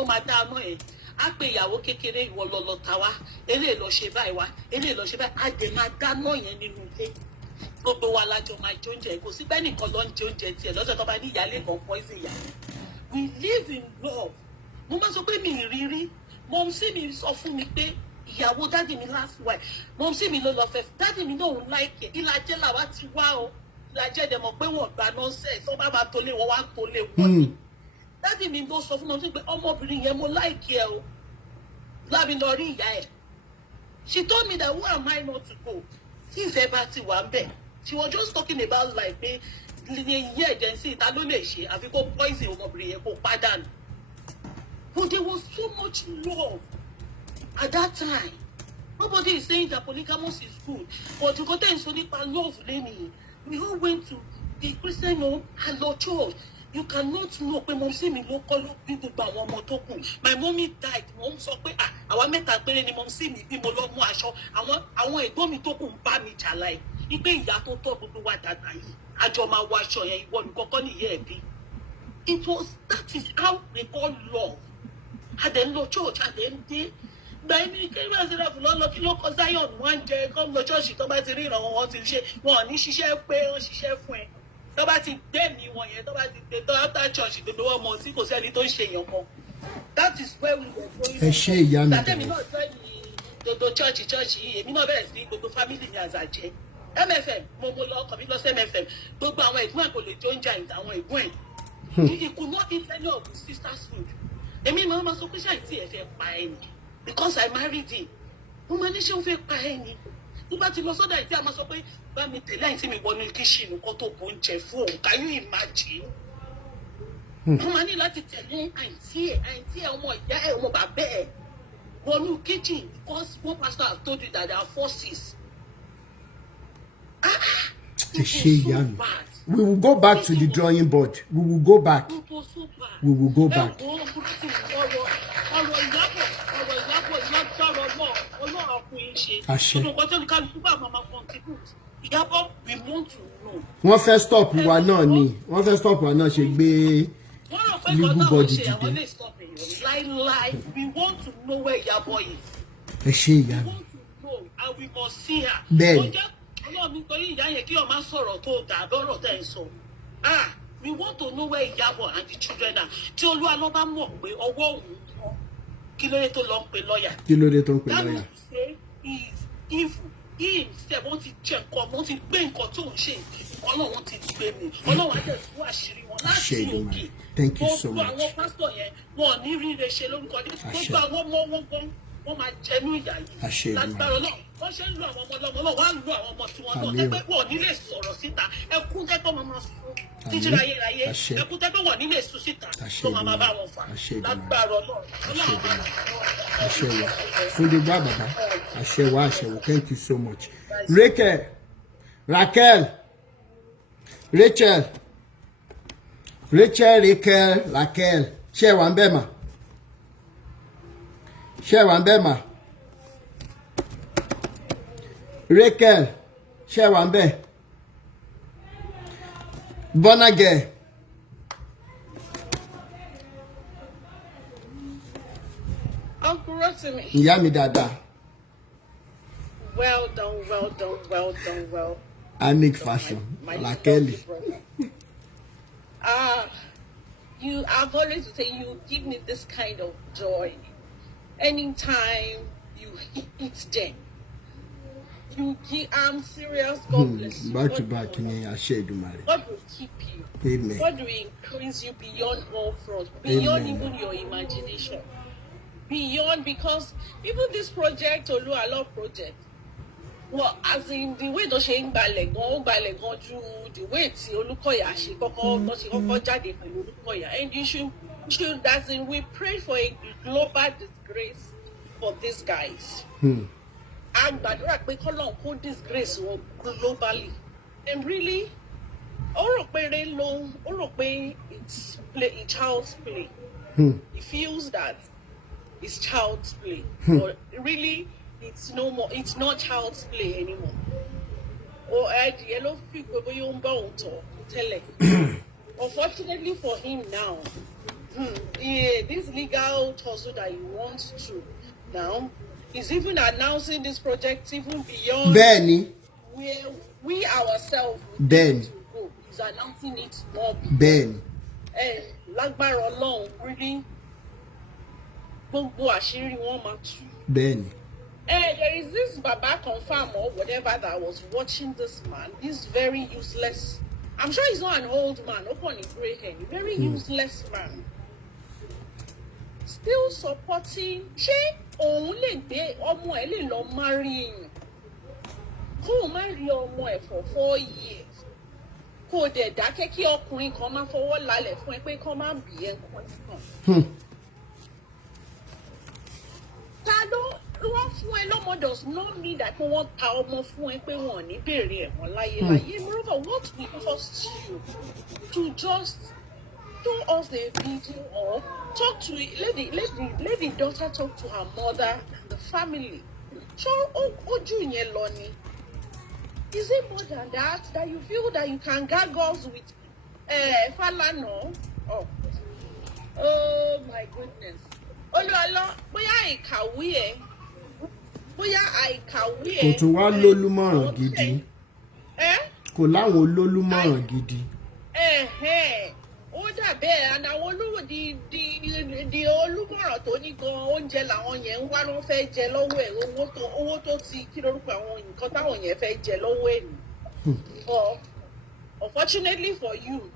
máa dáná yẹn. Á pe ìyàwó kékeré, ìwọ lọ ta wá, eléyìí lọ ṣe báyìí wá, eléyìí lọ ṣe báyìí. Á dẹ̀ máa dáná yẹn nínú ilé. Gbogbo wa lájọ máa jẹ oúnjẹ, kò sí bẹ́ẹ̀ nìkan ló ń jẹ oúnjẹ tiẹ̀ lọ́jọ́ tó bá ní ìyálé kan poison ìyàwó. We live in love. Mo máa sọ pé mi ìrírí, mọ̀mísí mi sọ fún mi pé ìyàwó dáàdì mi last wife, mọ̀mísí mi ló lọ fẹ́, dáàdì mi náà ń láìkẹ́, Ìlàjẹ làwa ti wá o, Ìlàjẹ dẹ̀ mọ̀ pé wọ́n gba nonsense, tó bá máa tolé wọn wá tolé wọn ni. Dáàdì mi ló sọ fún mi pé ọmọbìnrin yẹn mo láìkẹ́ o, láàbí lọ rí ìyá ẹ̀. She told me that who am I not to go? Tí ìfẹ́ bá ti wà ń bẹ̀. She was just talking about like pé iye agency ta ló lè ṣe àfi kó poison ọmọbìnrin yẹn kó pàdánù. But there was so much love at that time. Nobody is saying that polygamous is good. But you got to say love, Lenny. We all went to the Christian home and Lord church. You cannot know pé mom sí mi ló kọ́ ló bí gbogbo àwọn ọmọ tó kù. My mommy died. Mom sọ pé àwa mẹ́ta péré ni mom sí mi bí mo lọ mú aṣọ. Àwọn ẹ̀gbọ́n mi tó kù ń bá mi jà láì. Ipe ìyá tó tọ́ gbogbo wa dàgbà yìí. Àjọ máa wọ aṣọ yẹn ìwọ ní kọ́kọ́ nìyẹn ẹ̀bí. That is how they call love. Adẹ̀ ń lọ church, adẹ̀ ń dé. Gba ẹni kí wọ́n ṣe lọ́ọ̀fù lọ́lọ́ kí ló kọ́ Zion wọ́n jẹ kọ́ lọ church tó bá ti rí ìrànwọ́ wọn ti ṣe wọn ò ní ṣiṣẹ́ pé wọ́n ṣiṣẹ́ fún ẹ. Tó bá ti gbé mi wọn yẹn tó bá ti gbé tó after church gbogbo wọn mọ̀ sí kò sẹ́ni tó ń ṣe èèyàn kan. That is where we were going. Ẹ ṣe ìyá mi. Tàtẹ́mi náà sọ ní gbogbo church yìí èmi náà bẹ̀rẹ̀ sí gbogbo family mi àzàjẹ́. MFM mo lọ ọkọ̀ mi lọ sí MFM gbogbo àwọn ẹ̀gbọ́n ẹ̀ kò lè jó oúnjẹ àwọn ẹ̀gbọ́n ẹ̀. He could not eat any of his sister's food. Èmi máa ma sọ pé ṣáà tí ẹ fẹ́ pa ẹ ni because I married him. Mo máa ní ṣé ó fẹ́ pa ẹ ni. Tó bá ti lọ sọ́dọ̀ àìtí a máa sọ pé bá mi tẹ̀lé àìtí mi wọnú kíṣìnì kan tó bó oúnjẹ fún òun. Can you imagine? Mo máa ní láti tẹ̀lé àìtí ẹ̀ ọmọ ìyá ẹ̀ ọmọ bàbá ẹ̀ wọnú kitchen because one pastor have told you that there are forces. Ẹ ṣe ìyá mi. We will go back to the drawing board. We will go back. We will go back. Àṣẹ. Wọ́n fẹ́ stop wa náà ni. Wọ́n fẹ́ stop wa náà ṣe gbé legal body dìde. We want to know where Iyabo is. Ẹ ṣe ìyá mi. We want to know and we must see her. Bẹ́ẹ̀ni. Nítorí ìyá yẹn kí ọmọ sọ̀rọ̀ tó dà lọ́rọ̀ tẹ̀ ń sọ. We want to know where Iyabo and the children are. Tí Olu Alo bá mọ̀ pé ọwọ́ òun tán, kí ló dé tó lọ ń pe lọ́ọ̀yà? Kí ló dé tó ń pe lọ́ọ̀yà? That means say he is evil. He himself wọ́n ti jẹ nǹkan, wọ́n ti gbé nǹkan tó ń ṣe. Ọlọ́run ti gbé mi. Ọlọ́run á dẹ̀ tú àṣírí wọn láti òkè. Thank you so much. Gbogbo àwọn pásítọ̀ yẹn, wọn ò ní ríre ṣe lórúkọ ní. Gbogbo àwọn ọmọ wọn gan, wọ́n máa jẹnu ìyà yìí. Lágbára náà, wọ́n ṣe ń lo àwọn ọmọ ọlọ́mọ náà, wọ́n á lo àwọn ọmọ tiwọn náà. Tẹ́gbẹ́ wọ̀ nílé sọ̀rọ̀ síta, ẹkún tẹ́gbẹ́ máa sún títí ráyéráyé. Ẹkún tẹ́gbẹ́ wọ̀ nílé sùn síta tó máa bá wọn fà. Lágbára náà, ọlọ́run máa ń sọ. Àṣẹ wa. Fúnde gbá bàbá. Àṣẹ wa, àṣẹ wa. Thank you so much. Rachel. Ṣé wà ń bẹ̀ mà? Rachel, ṣé wà ń bẹ̀? Bonage. Uncle Rotimi. Ìyá mi dáadáa. Well done, well done, well done, well. Anik fashion, like Kelly. I've always say you give me this kind of joy. Anytime you hit them, I'm serious. God bless you. Back to back, I share the marriage. God will keep you. Amen. God will increase you beyond all fronts, beyond Amen. even your imagination. Beyond, because even this project, Olu Alo project, well, as in the way those saying ballet gone the way tí Olukoya ṣe kọ́kọ́ jáde pẹ̀lú Olukoya, and you should as in we pray for a global disgrace for these guys. And gbàdúrà pé kọ́lọ́run kó disgrace wọn globally. And really, ó rò pé it's child's play. He feels that it's child's play. But really, it's no more. It's not child's play anymore. Unfortunately for him now, this legal tussle that he wants to now is even announcing this project even beyond where we ourselves need to go. He's announcing it more beyond. Lágbára Ọlọ́run, really, gbogbo àṣírí wọn máa tú. There is this Baba confirm or whatever that was watching this man, this very useless. I'm sure he's not an old man, open his gray hair, a very useless man. Still supporting. Ṣé òun lè gbé ọmọ ẹ̀ lè lọ marry yín? Kó o marry ọmọ ẹ̀ for 4 years. Kó o dẹ̀ dákẹ́ kí ọkùnrin kan máa fọwọ́ lálẹ̀ fún ẹ pé kán má bí ẹ nǹkan. Ta ló wọ́n fún ẹ lọ́mọ does not mean that wọ́n ta ọmọ fún ẹ pé wọ́n ò ní béèrè ẹ̀wọ̀n láyé. Moreover, what will cost you to just do us a video or talk to let the daughter talk to her mother and the family? So ojú yẹn lọ ni. Is it more than that you feel that you can gag us with Falana? Oh my goodness. Olu Alo, bóyá àìkàwé ẹ̀. Kò tún wá lólúmọ̀ràn gidi. Kò láwọn olólùmọ̀ràn gidi. Ó dàbẹ́ and àwọn olówó di olúmọ̀ràn tó ní gan oúnjẹ làwọn yẹn ń wá ló fẹ́ jẹ lọ́wọ́ ẹ̀ owó tó ti kí lórúkọ àwọn nǹkan táwọn yẹn fẹ́ jẹ lọ́wọ́ ẹ̀ nì. But unfortunately for you,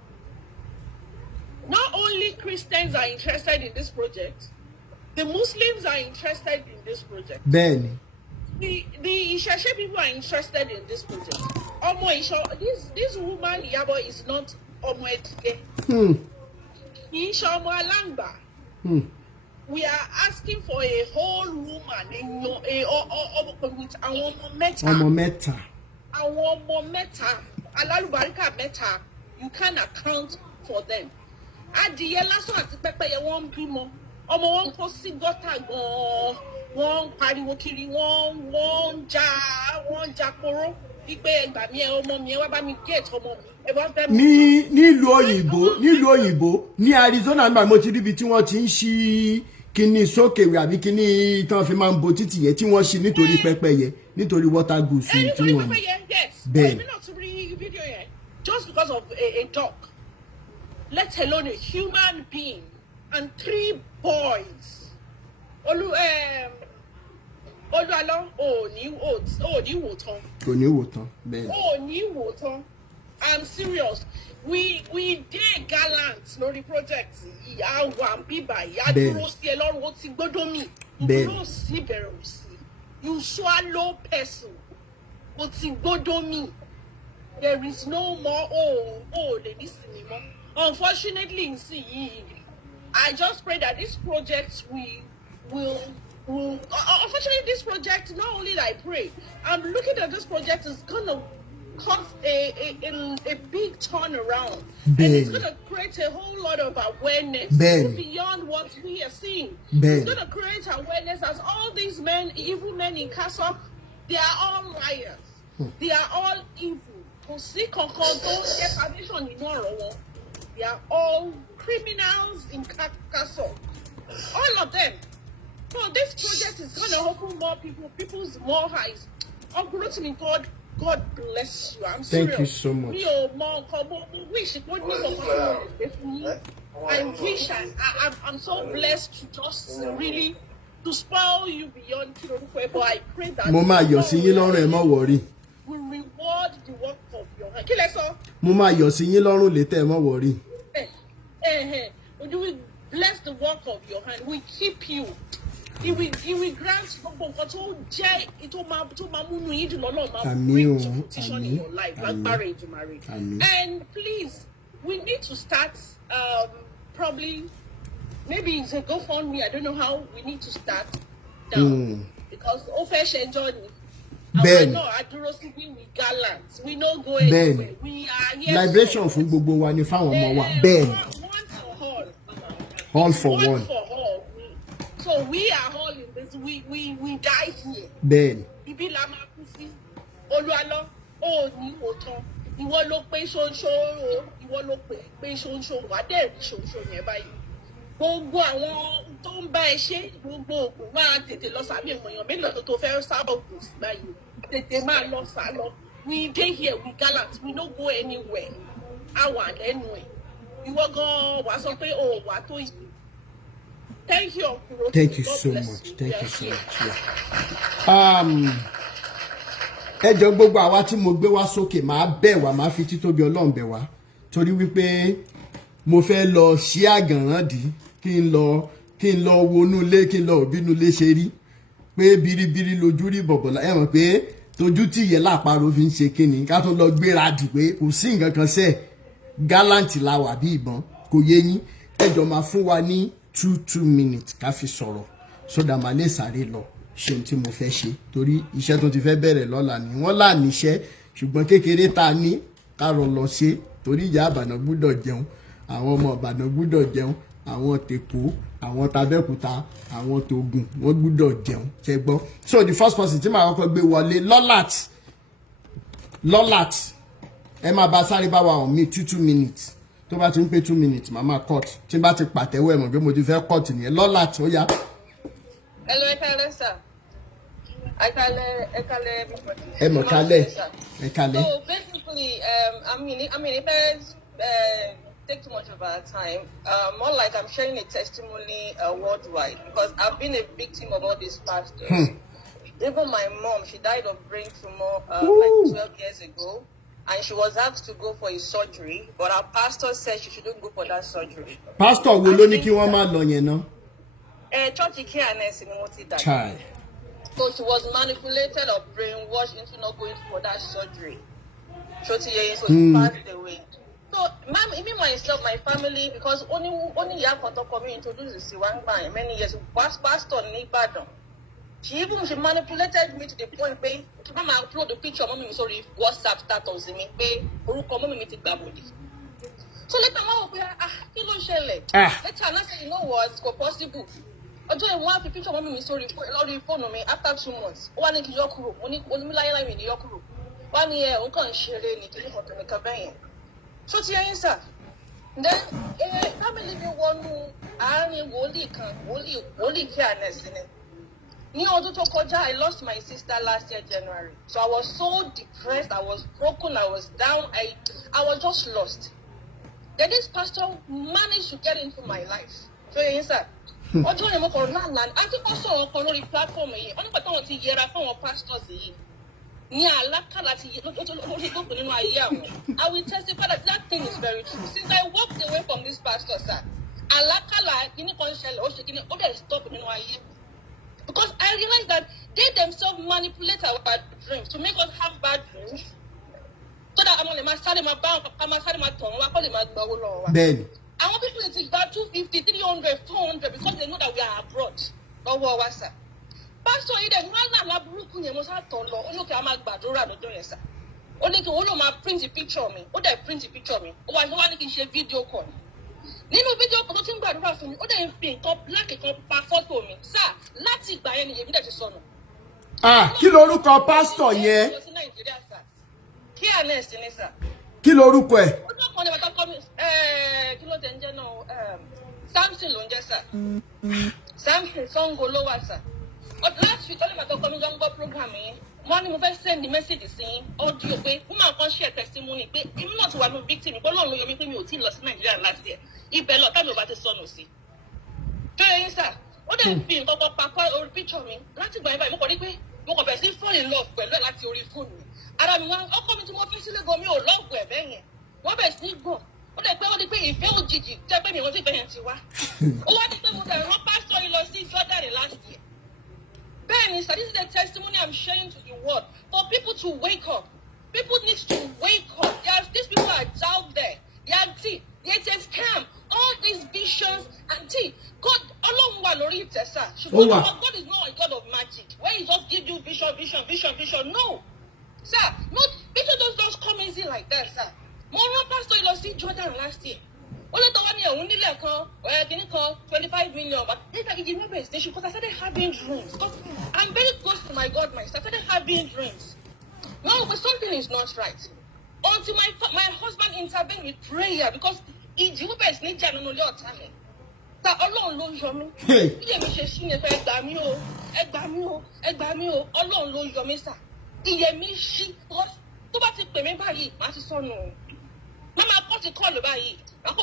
not only Christians are interested in this project, the Muslims are interested in this project. The Ishashe people are interested in this project. This woman Iyabo is not Omo Etike. Isha Omo Alangba. We are asking for a whole woman with our meta. Our meta. Alalubarika meta. You can't account for them. Adìyẹ lásán àti pẹ́pẹ́yẹ wọ́n ń bímọ. Ọmọ wọn kó sí gọ́tà gan-an. Wọ́n pariwo kiri, wọ́n jà kóró. Wípé ẹgbà mi ẹ ọmọ mi ẹ wá bá mi gate ọmọ mi. Ẹ wá bá mi. Nílùú òyìnbó ní Arizona nígbà mo ti ríbi tí wọ́n ti ń ṣí kíní sókèwé àbí kíní tí wọ́n fi máa ń bo títì yẹn tí wọ́n ṣí nítorí pẹ́pẹ́yẹ nítorí water goose tí wọ́n. Nítorí pẹ́pẹ́yẹ, yes. Bẹ́ẹ̀ not to rí fídíò yẹn just because of a dog, let alone a human being and 3 boys. Olu Alo ò ní wò tán. Kò ní wò tán, bẹ́ẹ̀. Ò ní wò tán. I'm serious. We dey gallant lórí project yìí. A wà bíbà yìí. A dúró sí ẹ lọ́rùn, ó ti gbọ́dọ̀ mì. Dúró sí bẹ̀rù sí. You swallow person. Ó ti gbọ́dọ̀ mì. There is no more lè ní sinmi mọ́. Unfortunately, I just pray that this project will unfortunately this project, not only that I pray, I'm looking at this project is gonna cause a big turnaround, and it's gonna create a whole lot of awareness beyond what we are seeing. It's gonna create awareness as all these men, evil men in Castle, they are all liars. They are all evil. They are all criminals in Castle. All of them. So this project is going to open more people's more eyes. Uncle Rotimi, God bless you. I'm Thank serious. you so much. Me, mom, wish it would be I wish I'm so blessed to just really to spoil you beyond Kiloruko, but I pray that Mo máa yọ̀ sí yín lọ́rùn, ẹ má worry. Will reward the work of your hand. Kí lẹ sọ? Mo máa yọ̀ sí yín lọ́rùn létẹ̀, ẹ má worry. You will bless the work of your hand. We keep you. He will grant gbogbo nǹkan tó jẹ́ tó máa múnú yín dùn lọ́nà máa bring to fruition in your life. Lágbára Èdùmàrè. And please, we need to start probably maybe it's a GoFundMe. I don't know how we need to start down because ó fẹ́ ṣe journey. Ben. No, we gallant. We no go anywhere. We are here. Liberation fún gbogbo wa ni fáwọn ọmọ wa. Ben. One for all. All for one. One for all. So we are all in this. We die here. Ben. Ibi la ma kú sí. Olu Alo, ó ní òótọ́. Ìwọ ló pé ṣonṣo o. Ìwọ ló pé ṣonṣo wà dé rí ṣonṣo yẹn báyìí. Gbogbo àwọn tó ń bá ẹ ṣe gbogbo ògùn máa tètè lọ sábẹ́ èèyàn mélòó tó fẹ́ sábà ògùn sí báyìí. Tètè máa lọ sá lọ. We dey here, we gallant, we no go anywhere. A wà lẹ́nu ẹ̀. Ìwọ gan wàá sọ pé o wà tó yìí. Thank you, Uncle Rotimi. Thank you so much. Thank you so much. Yeah. Ẹ jọ̀ọ́ gbogbo àwa tí mo gbé wá sókè máa bẹ̀ wá máa fi títóbi Ọlọ́run bẹ̀ wá torí wípé mo fẹ́ lọ ṣí àgànràndì kí n lọ wọnú ilé kí n lọ òbínú ilé ṣe rí pé biribiri lójú rí bọ̀bọ̀lá ẹ mọ̀ pé tójú tí ìyẹn lápárò fi ń ṣe kíni ká tó lọ gbéra dì pé kò sí nǹkan kan sẹ́ẹ̀ gallant la wà bí ìbọn kò yé yín ẹ jọ̀ọ́ máa fún wa ní 2 minutes ká fi sọ̀rọ̀ sódà máa lè sáré lọ ṣe ohun tí mo fẹ́ ṣe torí iṣẹ́ tó ti fẹ́ bẹ̀rẹ̀ lọ́la ni wọ́n là níṣẹ́ ṣùgbọ́n kékeré tá a ní ká rọ lọ ṣe torí ìyá Ìbàdàn gbúdọ̀ jẹun àwọn ọmọ Ìbàdàn gbúdọ̀ jẹun àwọn tèkó àwọn tàbẹ́kúta àwọn tògùn wọ́n gbúdọ̀ jẹun ṣe gbọ́. So the first person tí màá kọ́kọ́ gbé wọlé Lọ́lát ẹ máa bá sáré bá wa hàn mí 2 minutes tó bá ti ń pé 2 minutes màmá cut tí bá ti pàtẹ́wọ́ ẹ̀ mọ̀ pé mo ti fẹ́ cut nìyẹn Lọ́lát ó yá. Hello, Ekale, sir. Ekale, everybody. Ekale. So basically, I mean, if I take too much of our time, more like I'm sharing a testimony worldwide because I've been a victim of all these pastors. Even my mom, she died of brain tumor like 12 years ago, and she was asked to go for a surgery, but our pastor said she shouldn't go for that surgery. Pastor, wo ló ní kí wọ́n má lọ yẹn náà? Church KNS in Moti. Chai. So she was manipulated or brainwashed into not going for that surgery. So she passed away. So me myself, my family, because only Yakoto coming introduced the Siwangba many years was pastor in Ibadan. She manipulated me to the point where to come and upload the picture of mommy sorry WhatsApp status in me pay mommy me body. So later on kilo shele. Later I say you know what it's possible. Ọjọ́ ìwọ̀n á fi picture mọ́mí mi sórí lórí fóònù mi after 2 months. Ó wá ní kí yọ kúrò. Mo ní onímíláyé mi ní yọ kúrò. Wá ní òun kàn ń ṣeré ní kí ní kọ̀tún nìkan bẹ́yẹn. Ṣó ti ẹyin sà? Then family mi wọnú àárín wòlíì kí ànẹ́sì ni. Ní ọdún tó kọjá, I lost my sister last year January. So I was so depressed, I was broken, I was down, I was just lost. Then this pastor managed to get into my life. Ṣó ẹyin sà? Ọjọ́ yẹn mo kọ̀ láàlá àti kọ́ sọ̀rọ̀ kan lórí platform yìí wọ́n nígbà táwọn ti yẹra fún àwọn pastors yìí ní àlákàlà ti lórí gbogbo nínú ayé àwọn. I will testify that thing is very true. Since I walked away from this pastor sir àlákàlà kíní kan ṣẹlẹ̀ ó ṣe kíní ó dẹ̀ stop nínú ayé because I realized that they themselves manipulate our bad dreams to make us have bad dreams so that àwọn lè máa sáré máa bá wọn máa sáré máa tọ̀ wọn wá kó lè máa gbọ́ owó lọ́wọ́ wa. Bẹ́ẹ̀ni. I want people to buy 250, 300, 200 because they know that we are abroad. Lọ́wọ́ wa sà. Pásítọ̀ yìí dẹ̀ wọ́n náà láburúkú yẹn mo sá tọ̀ lọ. Ó ní kí a máa gbàdúrà lọ́jọ́ yẹn sà. Ó ní kí wọ́n lò máa print picture mi. Ó dẹ̀ print picture mi. Ó wá ní kí n ṣe video call. Nínú video call tó ti ń gbàdúrà fún mi, ó dẹ̀ ń fi nǹkan black kan pa fọ́tò mi. Sà láti ìgbà yẹn ni èmi dẹ̀ ti sọnù. Kí lorúkọ pásítọ̀ yẹn? Kí ànẹ́sì ni sà. Kí lorúkọ ẹ̀? Ọjọ́ kan ní bàtà kọ́ mi kí ló tẹ̀ ń jẹ́ náà Samson ló ń jẹ́ sà. Samson Sango ló wà sà. Last week ọlọ́mọ àtọkọ mi jọ ń gbọ́ program yẹn wọ́n ní mo fẹ́ send the message sí audio pé woman kan share testimony pé èmi náà ti wà ní victim pé Ọlọ́run ló yọ mí pé mi ò tí ì lọ sí Nàìjíríà last year ibẹ̀ lọ tábìlì ò bá ti sọnù sí. tó yẹ yín sà ó dẹ̀ fi nǹkan kan papọ̀ orí picture mi láti gbà yín báyìí mo kàn rí pé mo kàn bẹ̀rẹ̀ sí fall in love pẹ̀lú ẹ̀ láti orí fóònù mi. ara mi wá ọkọ mi tí mo fi sílé gan mi ò lọ́ọ̀gù ẹ̀ bẹ́ẹ̀ yẹn wọ́n bẹ̀rẹ̀ sí gbọ̀n ó dẹ̀ pé ó di pé ìfẹ́ òjijì jẹ́ pé mi ò tí ìfẹ́ yẹn ti wá. ó wá ní pé mo dẹ̀ rán pásítọ̀ yìí lọ sí Jordan last year. Ben, sir, this is a testimony I'm sharing to the world for people to wake up. People need to wake up. These people are out there. They are it's a scam. All these visions and God, Ọlọ́run wà lórí ìtẹ̀sà. God is not a God of magic. Where he just give you vision. No, sir. Not vision just come easy like that, sir. Mo rán pastor lọ sí Jordan last year. Ó lè tọ́wọ́ ní ẹ̀hún nílẹ̀ kan, kìíní kan, 25 million. But later he gave me a station because I started having dreams. Because I'm very close to my God, I started having dreams. No, but something is not right. Until my husband intervened with prayer because Jehovah is ní jà nínú ilé ọ̀tá mi. Ta Ọlọ́run ló yọ mí. Bí èmi ṣe sí ni fẹ́ ẹ gbà mí o, Ọlọ́run ló yọ mí sà. Iye mi ṣí tó bá ti pè mí báyìí, màá ti sọnù. Mama kọ́ ti kọ́ lù báyìí. But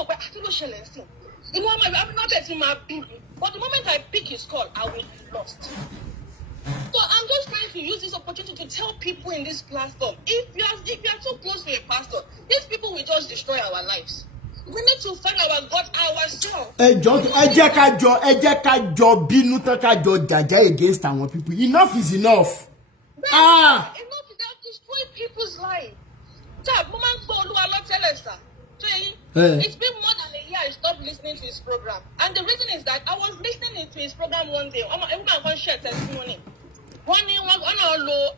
the moment I pick his call, I will be lost. So I'm just trying to use this opportunity to tell people in this platform, if you are too close to a pastor, these people will just destroy our lives. We need to find our God ourselves. Ẹ jẹ́ ká jọ bínú tán ká jọ jàjà against àwọn people. Enough is enough. Enough is enough. Destroy people's lives. Olu Alo Ati, sir. It's been more than a year I stopped listening to his program. And the reason is that I was listening to his program one day. I'm going to share testimony. One day, I'm going to lo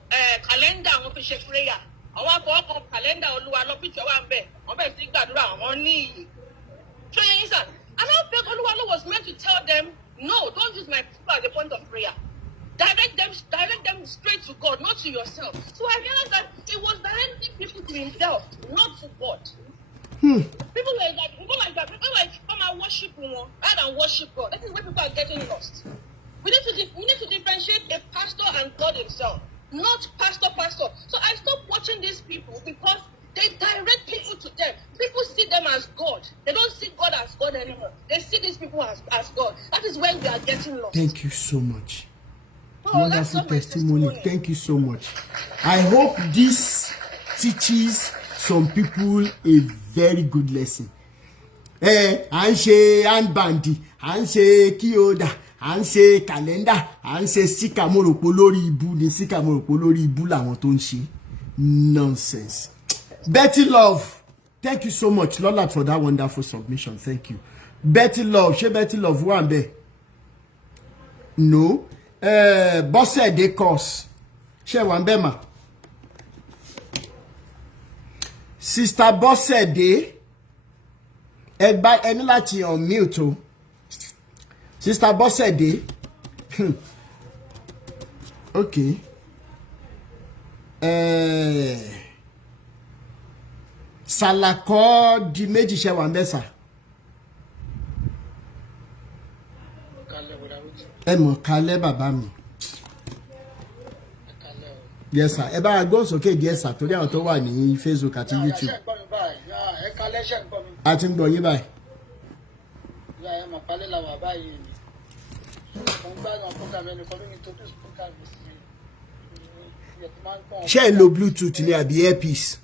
calendar, I'm going to share prayer. I want to go calendar, Olu Alo picture one bed. I'm going to stick that around on knee. So, and I felt Olu Alo was meant to tell them, no, don't use my people as a point of prayer. Direct them straight to God, not to yourself. So I realized that it was directing people to himself, not to God. People like that. People like come and worship rather than worship God. That is where people are getting lost. We need to differentiate a pastor and God himself, not pastor. So I stopped watching these people because they direct people to them. People see them as God. They don't see God as God anymore. They see these people as God. That is where we are getting lost. Thank you so much. Oh, wonderful testimony. Thank you so much. I hope this teaches some people a very good lesson. À ń ṣe handband, à ń ṣe kioda, à ń ṣe calendar, à ń ṣe sticker mo rò pé lórí ibu ni sticker mo rò pé lórí ibu làwọn tó ń ṣe. Nonsense. Betty Love, thank you so much, Lola, for that wonderful submission. Thank you. Betty Love, ṣé Betty Love wà ńbẹ̀? No. Bọ́sẹ̀dé course ṣé wà ńbẹ̀ mà? Sister Bọ́sẹ̀dé ẹni láti unmute o. Sister Bọ́sẹ̀dé okay. Sàlàkọ́ di méjì ṣé wà ńbẹ̀ sà? Ẹ mọ̀ kálẹ̀ bàbá mi. Yes sir. Ẹ bá gbọ́ sókè díẹ̀ sà torí àwọn tó wà ní Facebook àti YouTube. A ti ń gbọ́ yín báyìí. Ṣé ẹ lo Bluetooth ni àbí earpiece?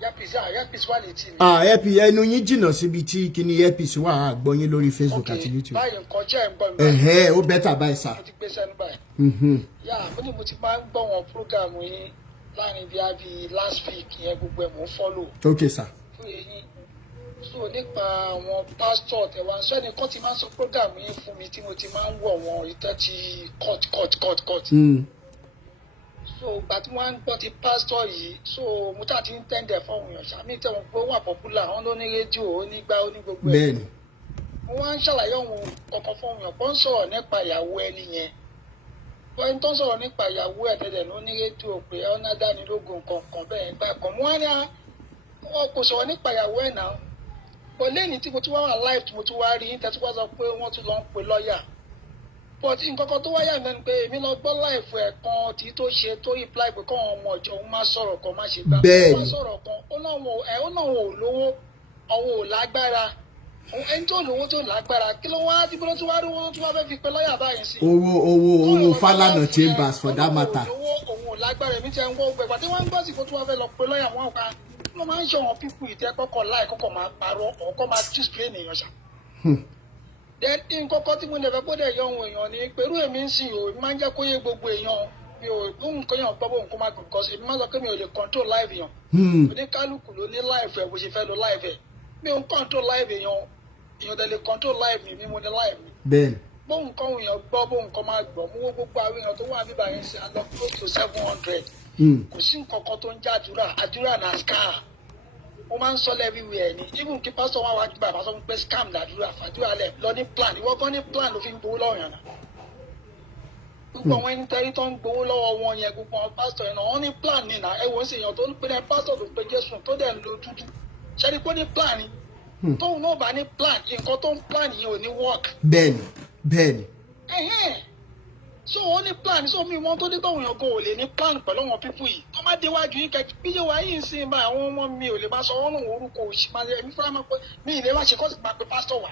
Earpiece wà létí mi. Earpiece ẹnu yín jìnnà síbi tí kíní earpiece wà gbọ́ yín lórí Facebook àti YouTube. Báyìí nǹkan jẹ́ ń gbọ́ mi. Ó bẹ́tà báyìí sà. Mo ti gbé sẹ́nu báyìí. Mo ti máa ń gbọ́ wọn program yín láàrin bí last week yẹn gbogbo ẹ̀ mò ń follow. Okay sà. So nípa àwọn pastor tẹ̀wá sọ ẹnìkan ti máa ń sọ program yín fún mi tí mo ti máa ń wọ̀ wọn ìtẹ́ ti cut. So ìgbà tí wọ́n ń gbọ́ ti pastor yìí so mo tà ti ń tẹ́ndẹ̀ fọ́ọ̀hún yàn ṣàmì tẹ̀wọ̀n pé ó wà popular àwọn ló ní rédíò ó ní gbá ó ní gbogbo ẹ̀. Bẹ́ẹ̀ni. Mo wá ń ṣàlàyé ohun kọ̀ọ̀kan fọ́ọ̀hún yàn pọ́n sọ̀rọ̀ nípa ìyàwó ẹni yẹn. Wọ́n tó ń sọ̀rọ̀ nípa ìyàwó ẹ̀ tẹ̀lẹ̀ ló ní rédíò pé ọ̀nà dánilógún nǹkan bẹ́ẹ̀ gbà kan. Mo wá ní wọn kò sọ̀rọ̀ nípa ìyàwó ẹ̀ náà. But lẹ́yìn tí mo tún wá wà live tí mo tún wá rí tẹ́tí wá sọ pé wọ́n tún lọ ń pe lọ́ọ̀yà. but nǹkan kan tó wáyà mẹ́nu pé èmi lọ gbọ́ láìfọ ẹ̀kan tí tó ṣe tó reply pé káwọn ọmọ ọjọ́ òun má sọ̀rọ̀ kan má ṣe gbà Bẹ́ẹ̀ni. má sọ̀rọ̀ kan ó náà wọn ò lówó àwọn ò lágbára ẹni tó lówó tó lágbára kí ló wá tí bó tó wá rí wọn tó wá fẹ́ fi pe lọ́ọ̀yà báyìí sí. owó Falana Chambers for that matter. òun ò lágbára èmi ti ẹ̀ ń wọ́ ọgbẹ́ pàtí wọ́n ń gbọ́ sí kó tó wá fẹ́ lọ pe lọ́ọ̀yà wọn pa wọ́n máa ń ṣe àwọn pípù ìtẹ́ kọ́kọ́ láì kọ́kọ́ máa parọ́ ọ̀kọ́ máa twist brain èèyàn ṣá. then nǹkan kan tí mo lè fẹ́ kó dẹ̀ yọ ohun èèyàn ni pẹ̀lú èmi ń sìn o èmi máa ń jẹ́ kó yé gbogbo èèyàn mi ò ohun kan yàn gbọ́ bóun kó má gbọ́ because èmi máa sọ pé mi ò lè control live èèyàn. oníkálukú ló ní live ẹ̀ bó ṣe fẹ́ lo live ẹ̀ mi ò ń control live èèyàn dẹ̀ lè control live mi mo ní live mi. bẹ́ẹ̀ni. bóun kan èèyàn gbọ́ bóun kan máa gbọ́ mú gbogbo àwọn èèyàn tó wà níbà yẹn sí àlọ́ close to 700. kò sí nǹkan kan tó ń jẹ́ àdúrà náà scar mo máa ń sọ everywhere ni even kí pásítọ̀ wá wá gbà bá sọ pé scam làdúrà fàdúrà lẹ̀ lọ ní plan ìwọ gan ní plan ló fi ń gbowó lọ́wọ́ yàn náà. gbogbo àwọn ẹni tẹ́rí tó ń gbowó lọ́wọ́ wọn yẹn gbogbo àwọn pásítọ̀ yẹn náà wọ́n ní plan ni náà ẹ̀wọ̀n sì yàn tó ń pè ní pásítọ̀ tó pe Jésù tó dẹ̀ ń lo dúdú ṣẹ́ni pé ó ní plan ni tóun náà bá ní plan nǹkan tó ń plan yẹn ò ní work. bẹ́ẹ̀ni. so ó ní plan so mi wọn tó dé tóun yàn kó o lè ní plan pẹ̀lú àwọn pípù yìí tó má déwájú yín kẹ́kẹ́ bí yóò wá yìí ń sìn bá àwọn ọmọ mi ò lè máa sọ wọn lòun orúkọ òṣì máa ẹ̀mí fúnra máa pé mi ì lè má ṣe kọ́ sí máa pe pásítọ̀ wá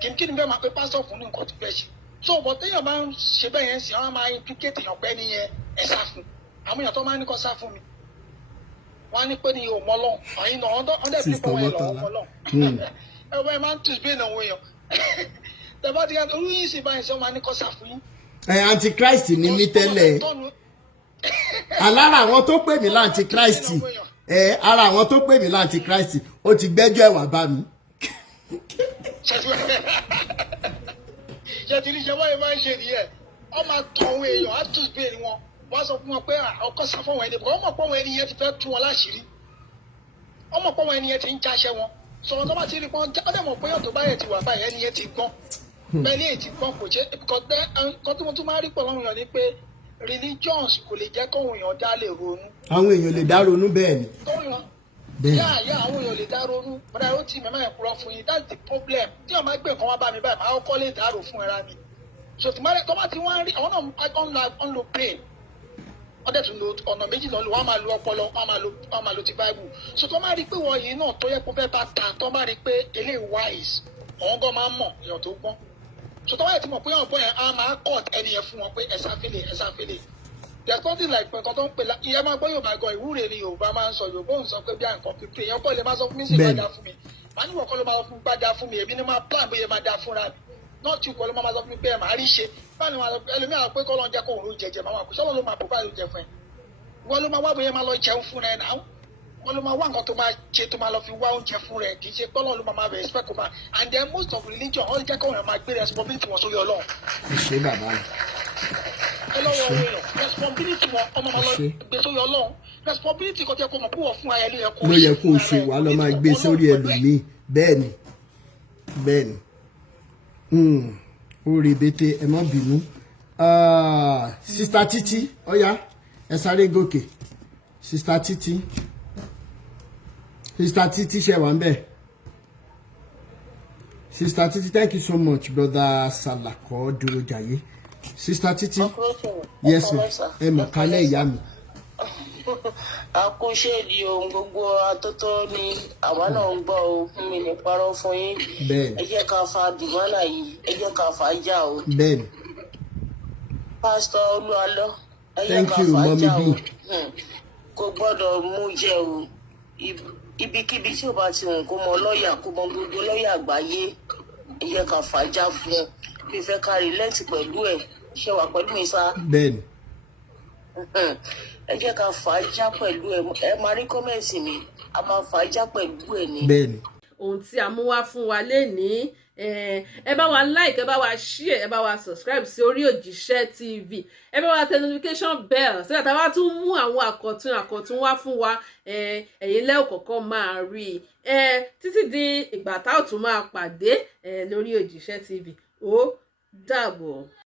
kí ni bẹ́ẹ̀ máa pe pásítọ̀ fún ní nǹkan tó fẹ́ ṣe so bọ̀ téèyàn máa ń ṣe bẹ́ẹ̀ yẹn sìn àwọn máa implicate èèyàn pẹ́ nìyẹn ẹ̀ sá fún àwọn èèyàn tó máa ń ní kọ́ sá fún mi wọ́n á ní pé ní o mọ́ lọ́hùn àyìn náà ọ̀dẹ̀ bí pọ̀ wọ́n lọ́wọ́ mọ́ lọ́hùn ẹ̀ máa ń tù bí èèyàn wọ̀nyàn tẹ̀bá ti ká orí yìí sì báyìí sọ máa ní kọ́ sá fún yín. Antichrist ni mí tẹ́lẹ̀ alára àwọn tó pè mí l'Antichrist ara àwọn tó pè mí l'Antichrist ó ti gbẹ́jọ́ ẹ̀wà bá mi. ṣe ti ní ṣe wáyé máa ń ṣe nìyẹn wọ́n máa tọ àwọn èèyàn á tún ìbéèrè wọn wọ́n sọ fún wọn pé ọkọ sá fún wọn ẹni bọ̀ wọ́n mọ̀ pé àwọn ẹni yẹn ti fẹ́ tú wọn láṣìírí wọ́n mọ̀ pé àwọn ẹni yẹn ti ń jáṣẹ́ wọn sọ̀rọ̀ tó bá ti rí pọ́n ọdẹ mọ̀ pé ọ̀tọ̀ báyẹn ti wà báyìí ẹni yẹn ti gbọ́n bẹ́ẹ̀ ni èyí ti gbọ́n kò ṣe kọ́ tí mo tún máa rí pọ̀ láwọn èèyàn ni pé religions kò lè jẹ́ kóhun èèyàn dá lè ronú. àwọn èèyàn lè dá ronú bẹ́ẹ̀ ni. yá àwọn èèyàn lè dá ronú bọ́dà ó ti mẹ́mẹ́ ìkúrọ̀ fún yín that's the problem tí wọ́n máa gbé nǹkan wá bá mi báyìí máa kọ́ lè dárò fún ẹra mi so tí tó bá ti wọ́n rí àwọn náà ń lo brain wọ́n dẹ̀ tún lo ọ̀nà méjì náà wọ́n máa lo ọpọlọ wọ́n máa lo ti bible so tó máa rí pé wọ́n yìí náà tó yẹ kó fẹ́ bá ta tó máa rí pé eléyìí wise àwọn gan máa ń mọ̀ èèyàn tó gbọ́n so tó bá yẹ ti mọ̀ pé ọ̀bọ̀n yẹn á máa cut ẹni yẹn fún wọn pé ẹ̀sà fèlè there's nothing like pé nǹkan tó ń pè ìyẹn máa gbọ́ Yorùbá gan ìwúre ni Yorùbá máa ń sọ Yorùbá òun sọ pé bí à nǹkan pípé èèyàn kọ́ lè máa sọ fún mi sí gbàdá fún mi màá ní wọ́n kọ́ ló máa fún gbàdá fún mi èmi ni máa plan bóyá máa dá fúnra mi náà tí kọ́ ló máa sọ fún mi pé ẹ̀ máa rí ṣe báyìí ẹlòmíràn pé kọ́ ló ń jẹ́ kó òun jẹjẹ máa wà pé sọ́wọ́n ló máa bò báyìí jẹ fún ẹ wọ́n ló máa wá bóyá máa lọ jẹun fúnra ẹ̀ náà wọ́n ló máa wá nǹkan tó máa ṣe tó máa lọ fi wá oúnjẹ fún rẹ̀ kì í ṣe pé Ọlọ́run ló máa respect kó máa and then most of religion wọ́n jẹ́ kó wọn máa gbé responsibility wọn sórí Ọlọ́run. ṣé bàbá mi. ọlọ́wọ́ èèyàn responsibility wọn ọmọ ọmọ gbé sórí Ọlọ́run responsibility kan jẹ́ kó mọ̀ púpọ̀ fún ayẹyẹ yẹ kó ló yẹ kó ṣe wàá lọ máa gbé sórí ẹlòmíì bẹ́ẹ̀ ni ó rebete ẹ má bínú sista Títí ọ̀ya ẹ sáré gòkè sista Títí ṣe wà ń bẹ̀ sista Títí thank you so much brother Salako Dúrójayé sista Títí yes ma ẹ mọ̀ kálẹ̀ ìyá mi. àkúṣe di ohun gbogbo atótó ni àwa náà ń gbọ́ o fún mi ní parọ́ fún yín ẹ jẹ́ ká fa dìmọ́là yìí ẹ jẹ́ ká fa já o. bẹ́ẹ̀ni. pásítọ̀ Olu Alo ẹ jẹ́ ká fa já o kò gbọ́dọ̀ mú jẹ o ibikíbi tí o bá ti hùn kó mọ lọ́ọ̀yà kó mọ gbogbo lọ́ọ̀yà àgbáyé ẹ jẹ́ ká fa já fún un bí fẹ́ ká relent pẹ̀lú ẹ̀ ṣe wà pẹ̀lú mi sá. bẹ́ẹ̀ni. ẹ jẹ́ ká fà á já pẹ̀lú ẹ máa rí kọ́mẹ̀ntì mi a máa fà á já pẹ̀lú ẹ ní. bẹ́ẹ̀ni. ohun tí a mú wá fún wa lénìí ẹ bá wa like ẹ bá wa share ẹ bá wa subscribe sí Orí Òjíṣẹ́ TV ẹ bá wa tẹ notification bell sígbà tá a bá tún mú àwọn àkọ̀tun wá fún wa ẹ̀yin lẹ́ẹ̀ kọ̀ọ̀kan máa rí i títí di ìgbà tá ò tún máa pàdé lórí Òjíṣẹ́ TV ó dàbọ̀.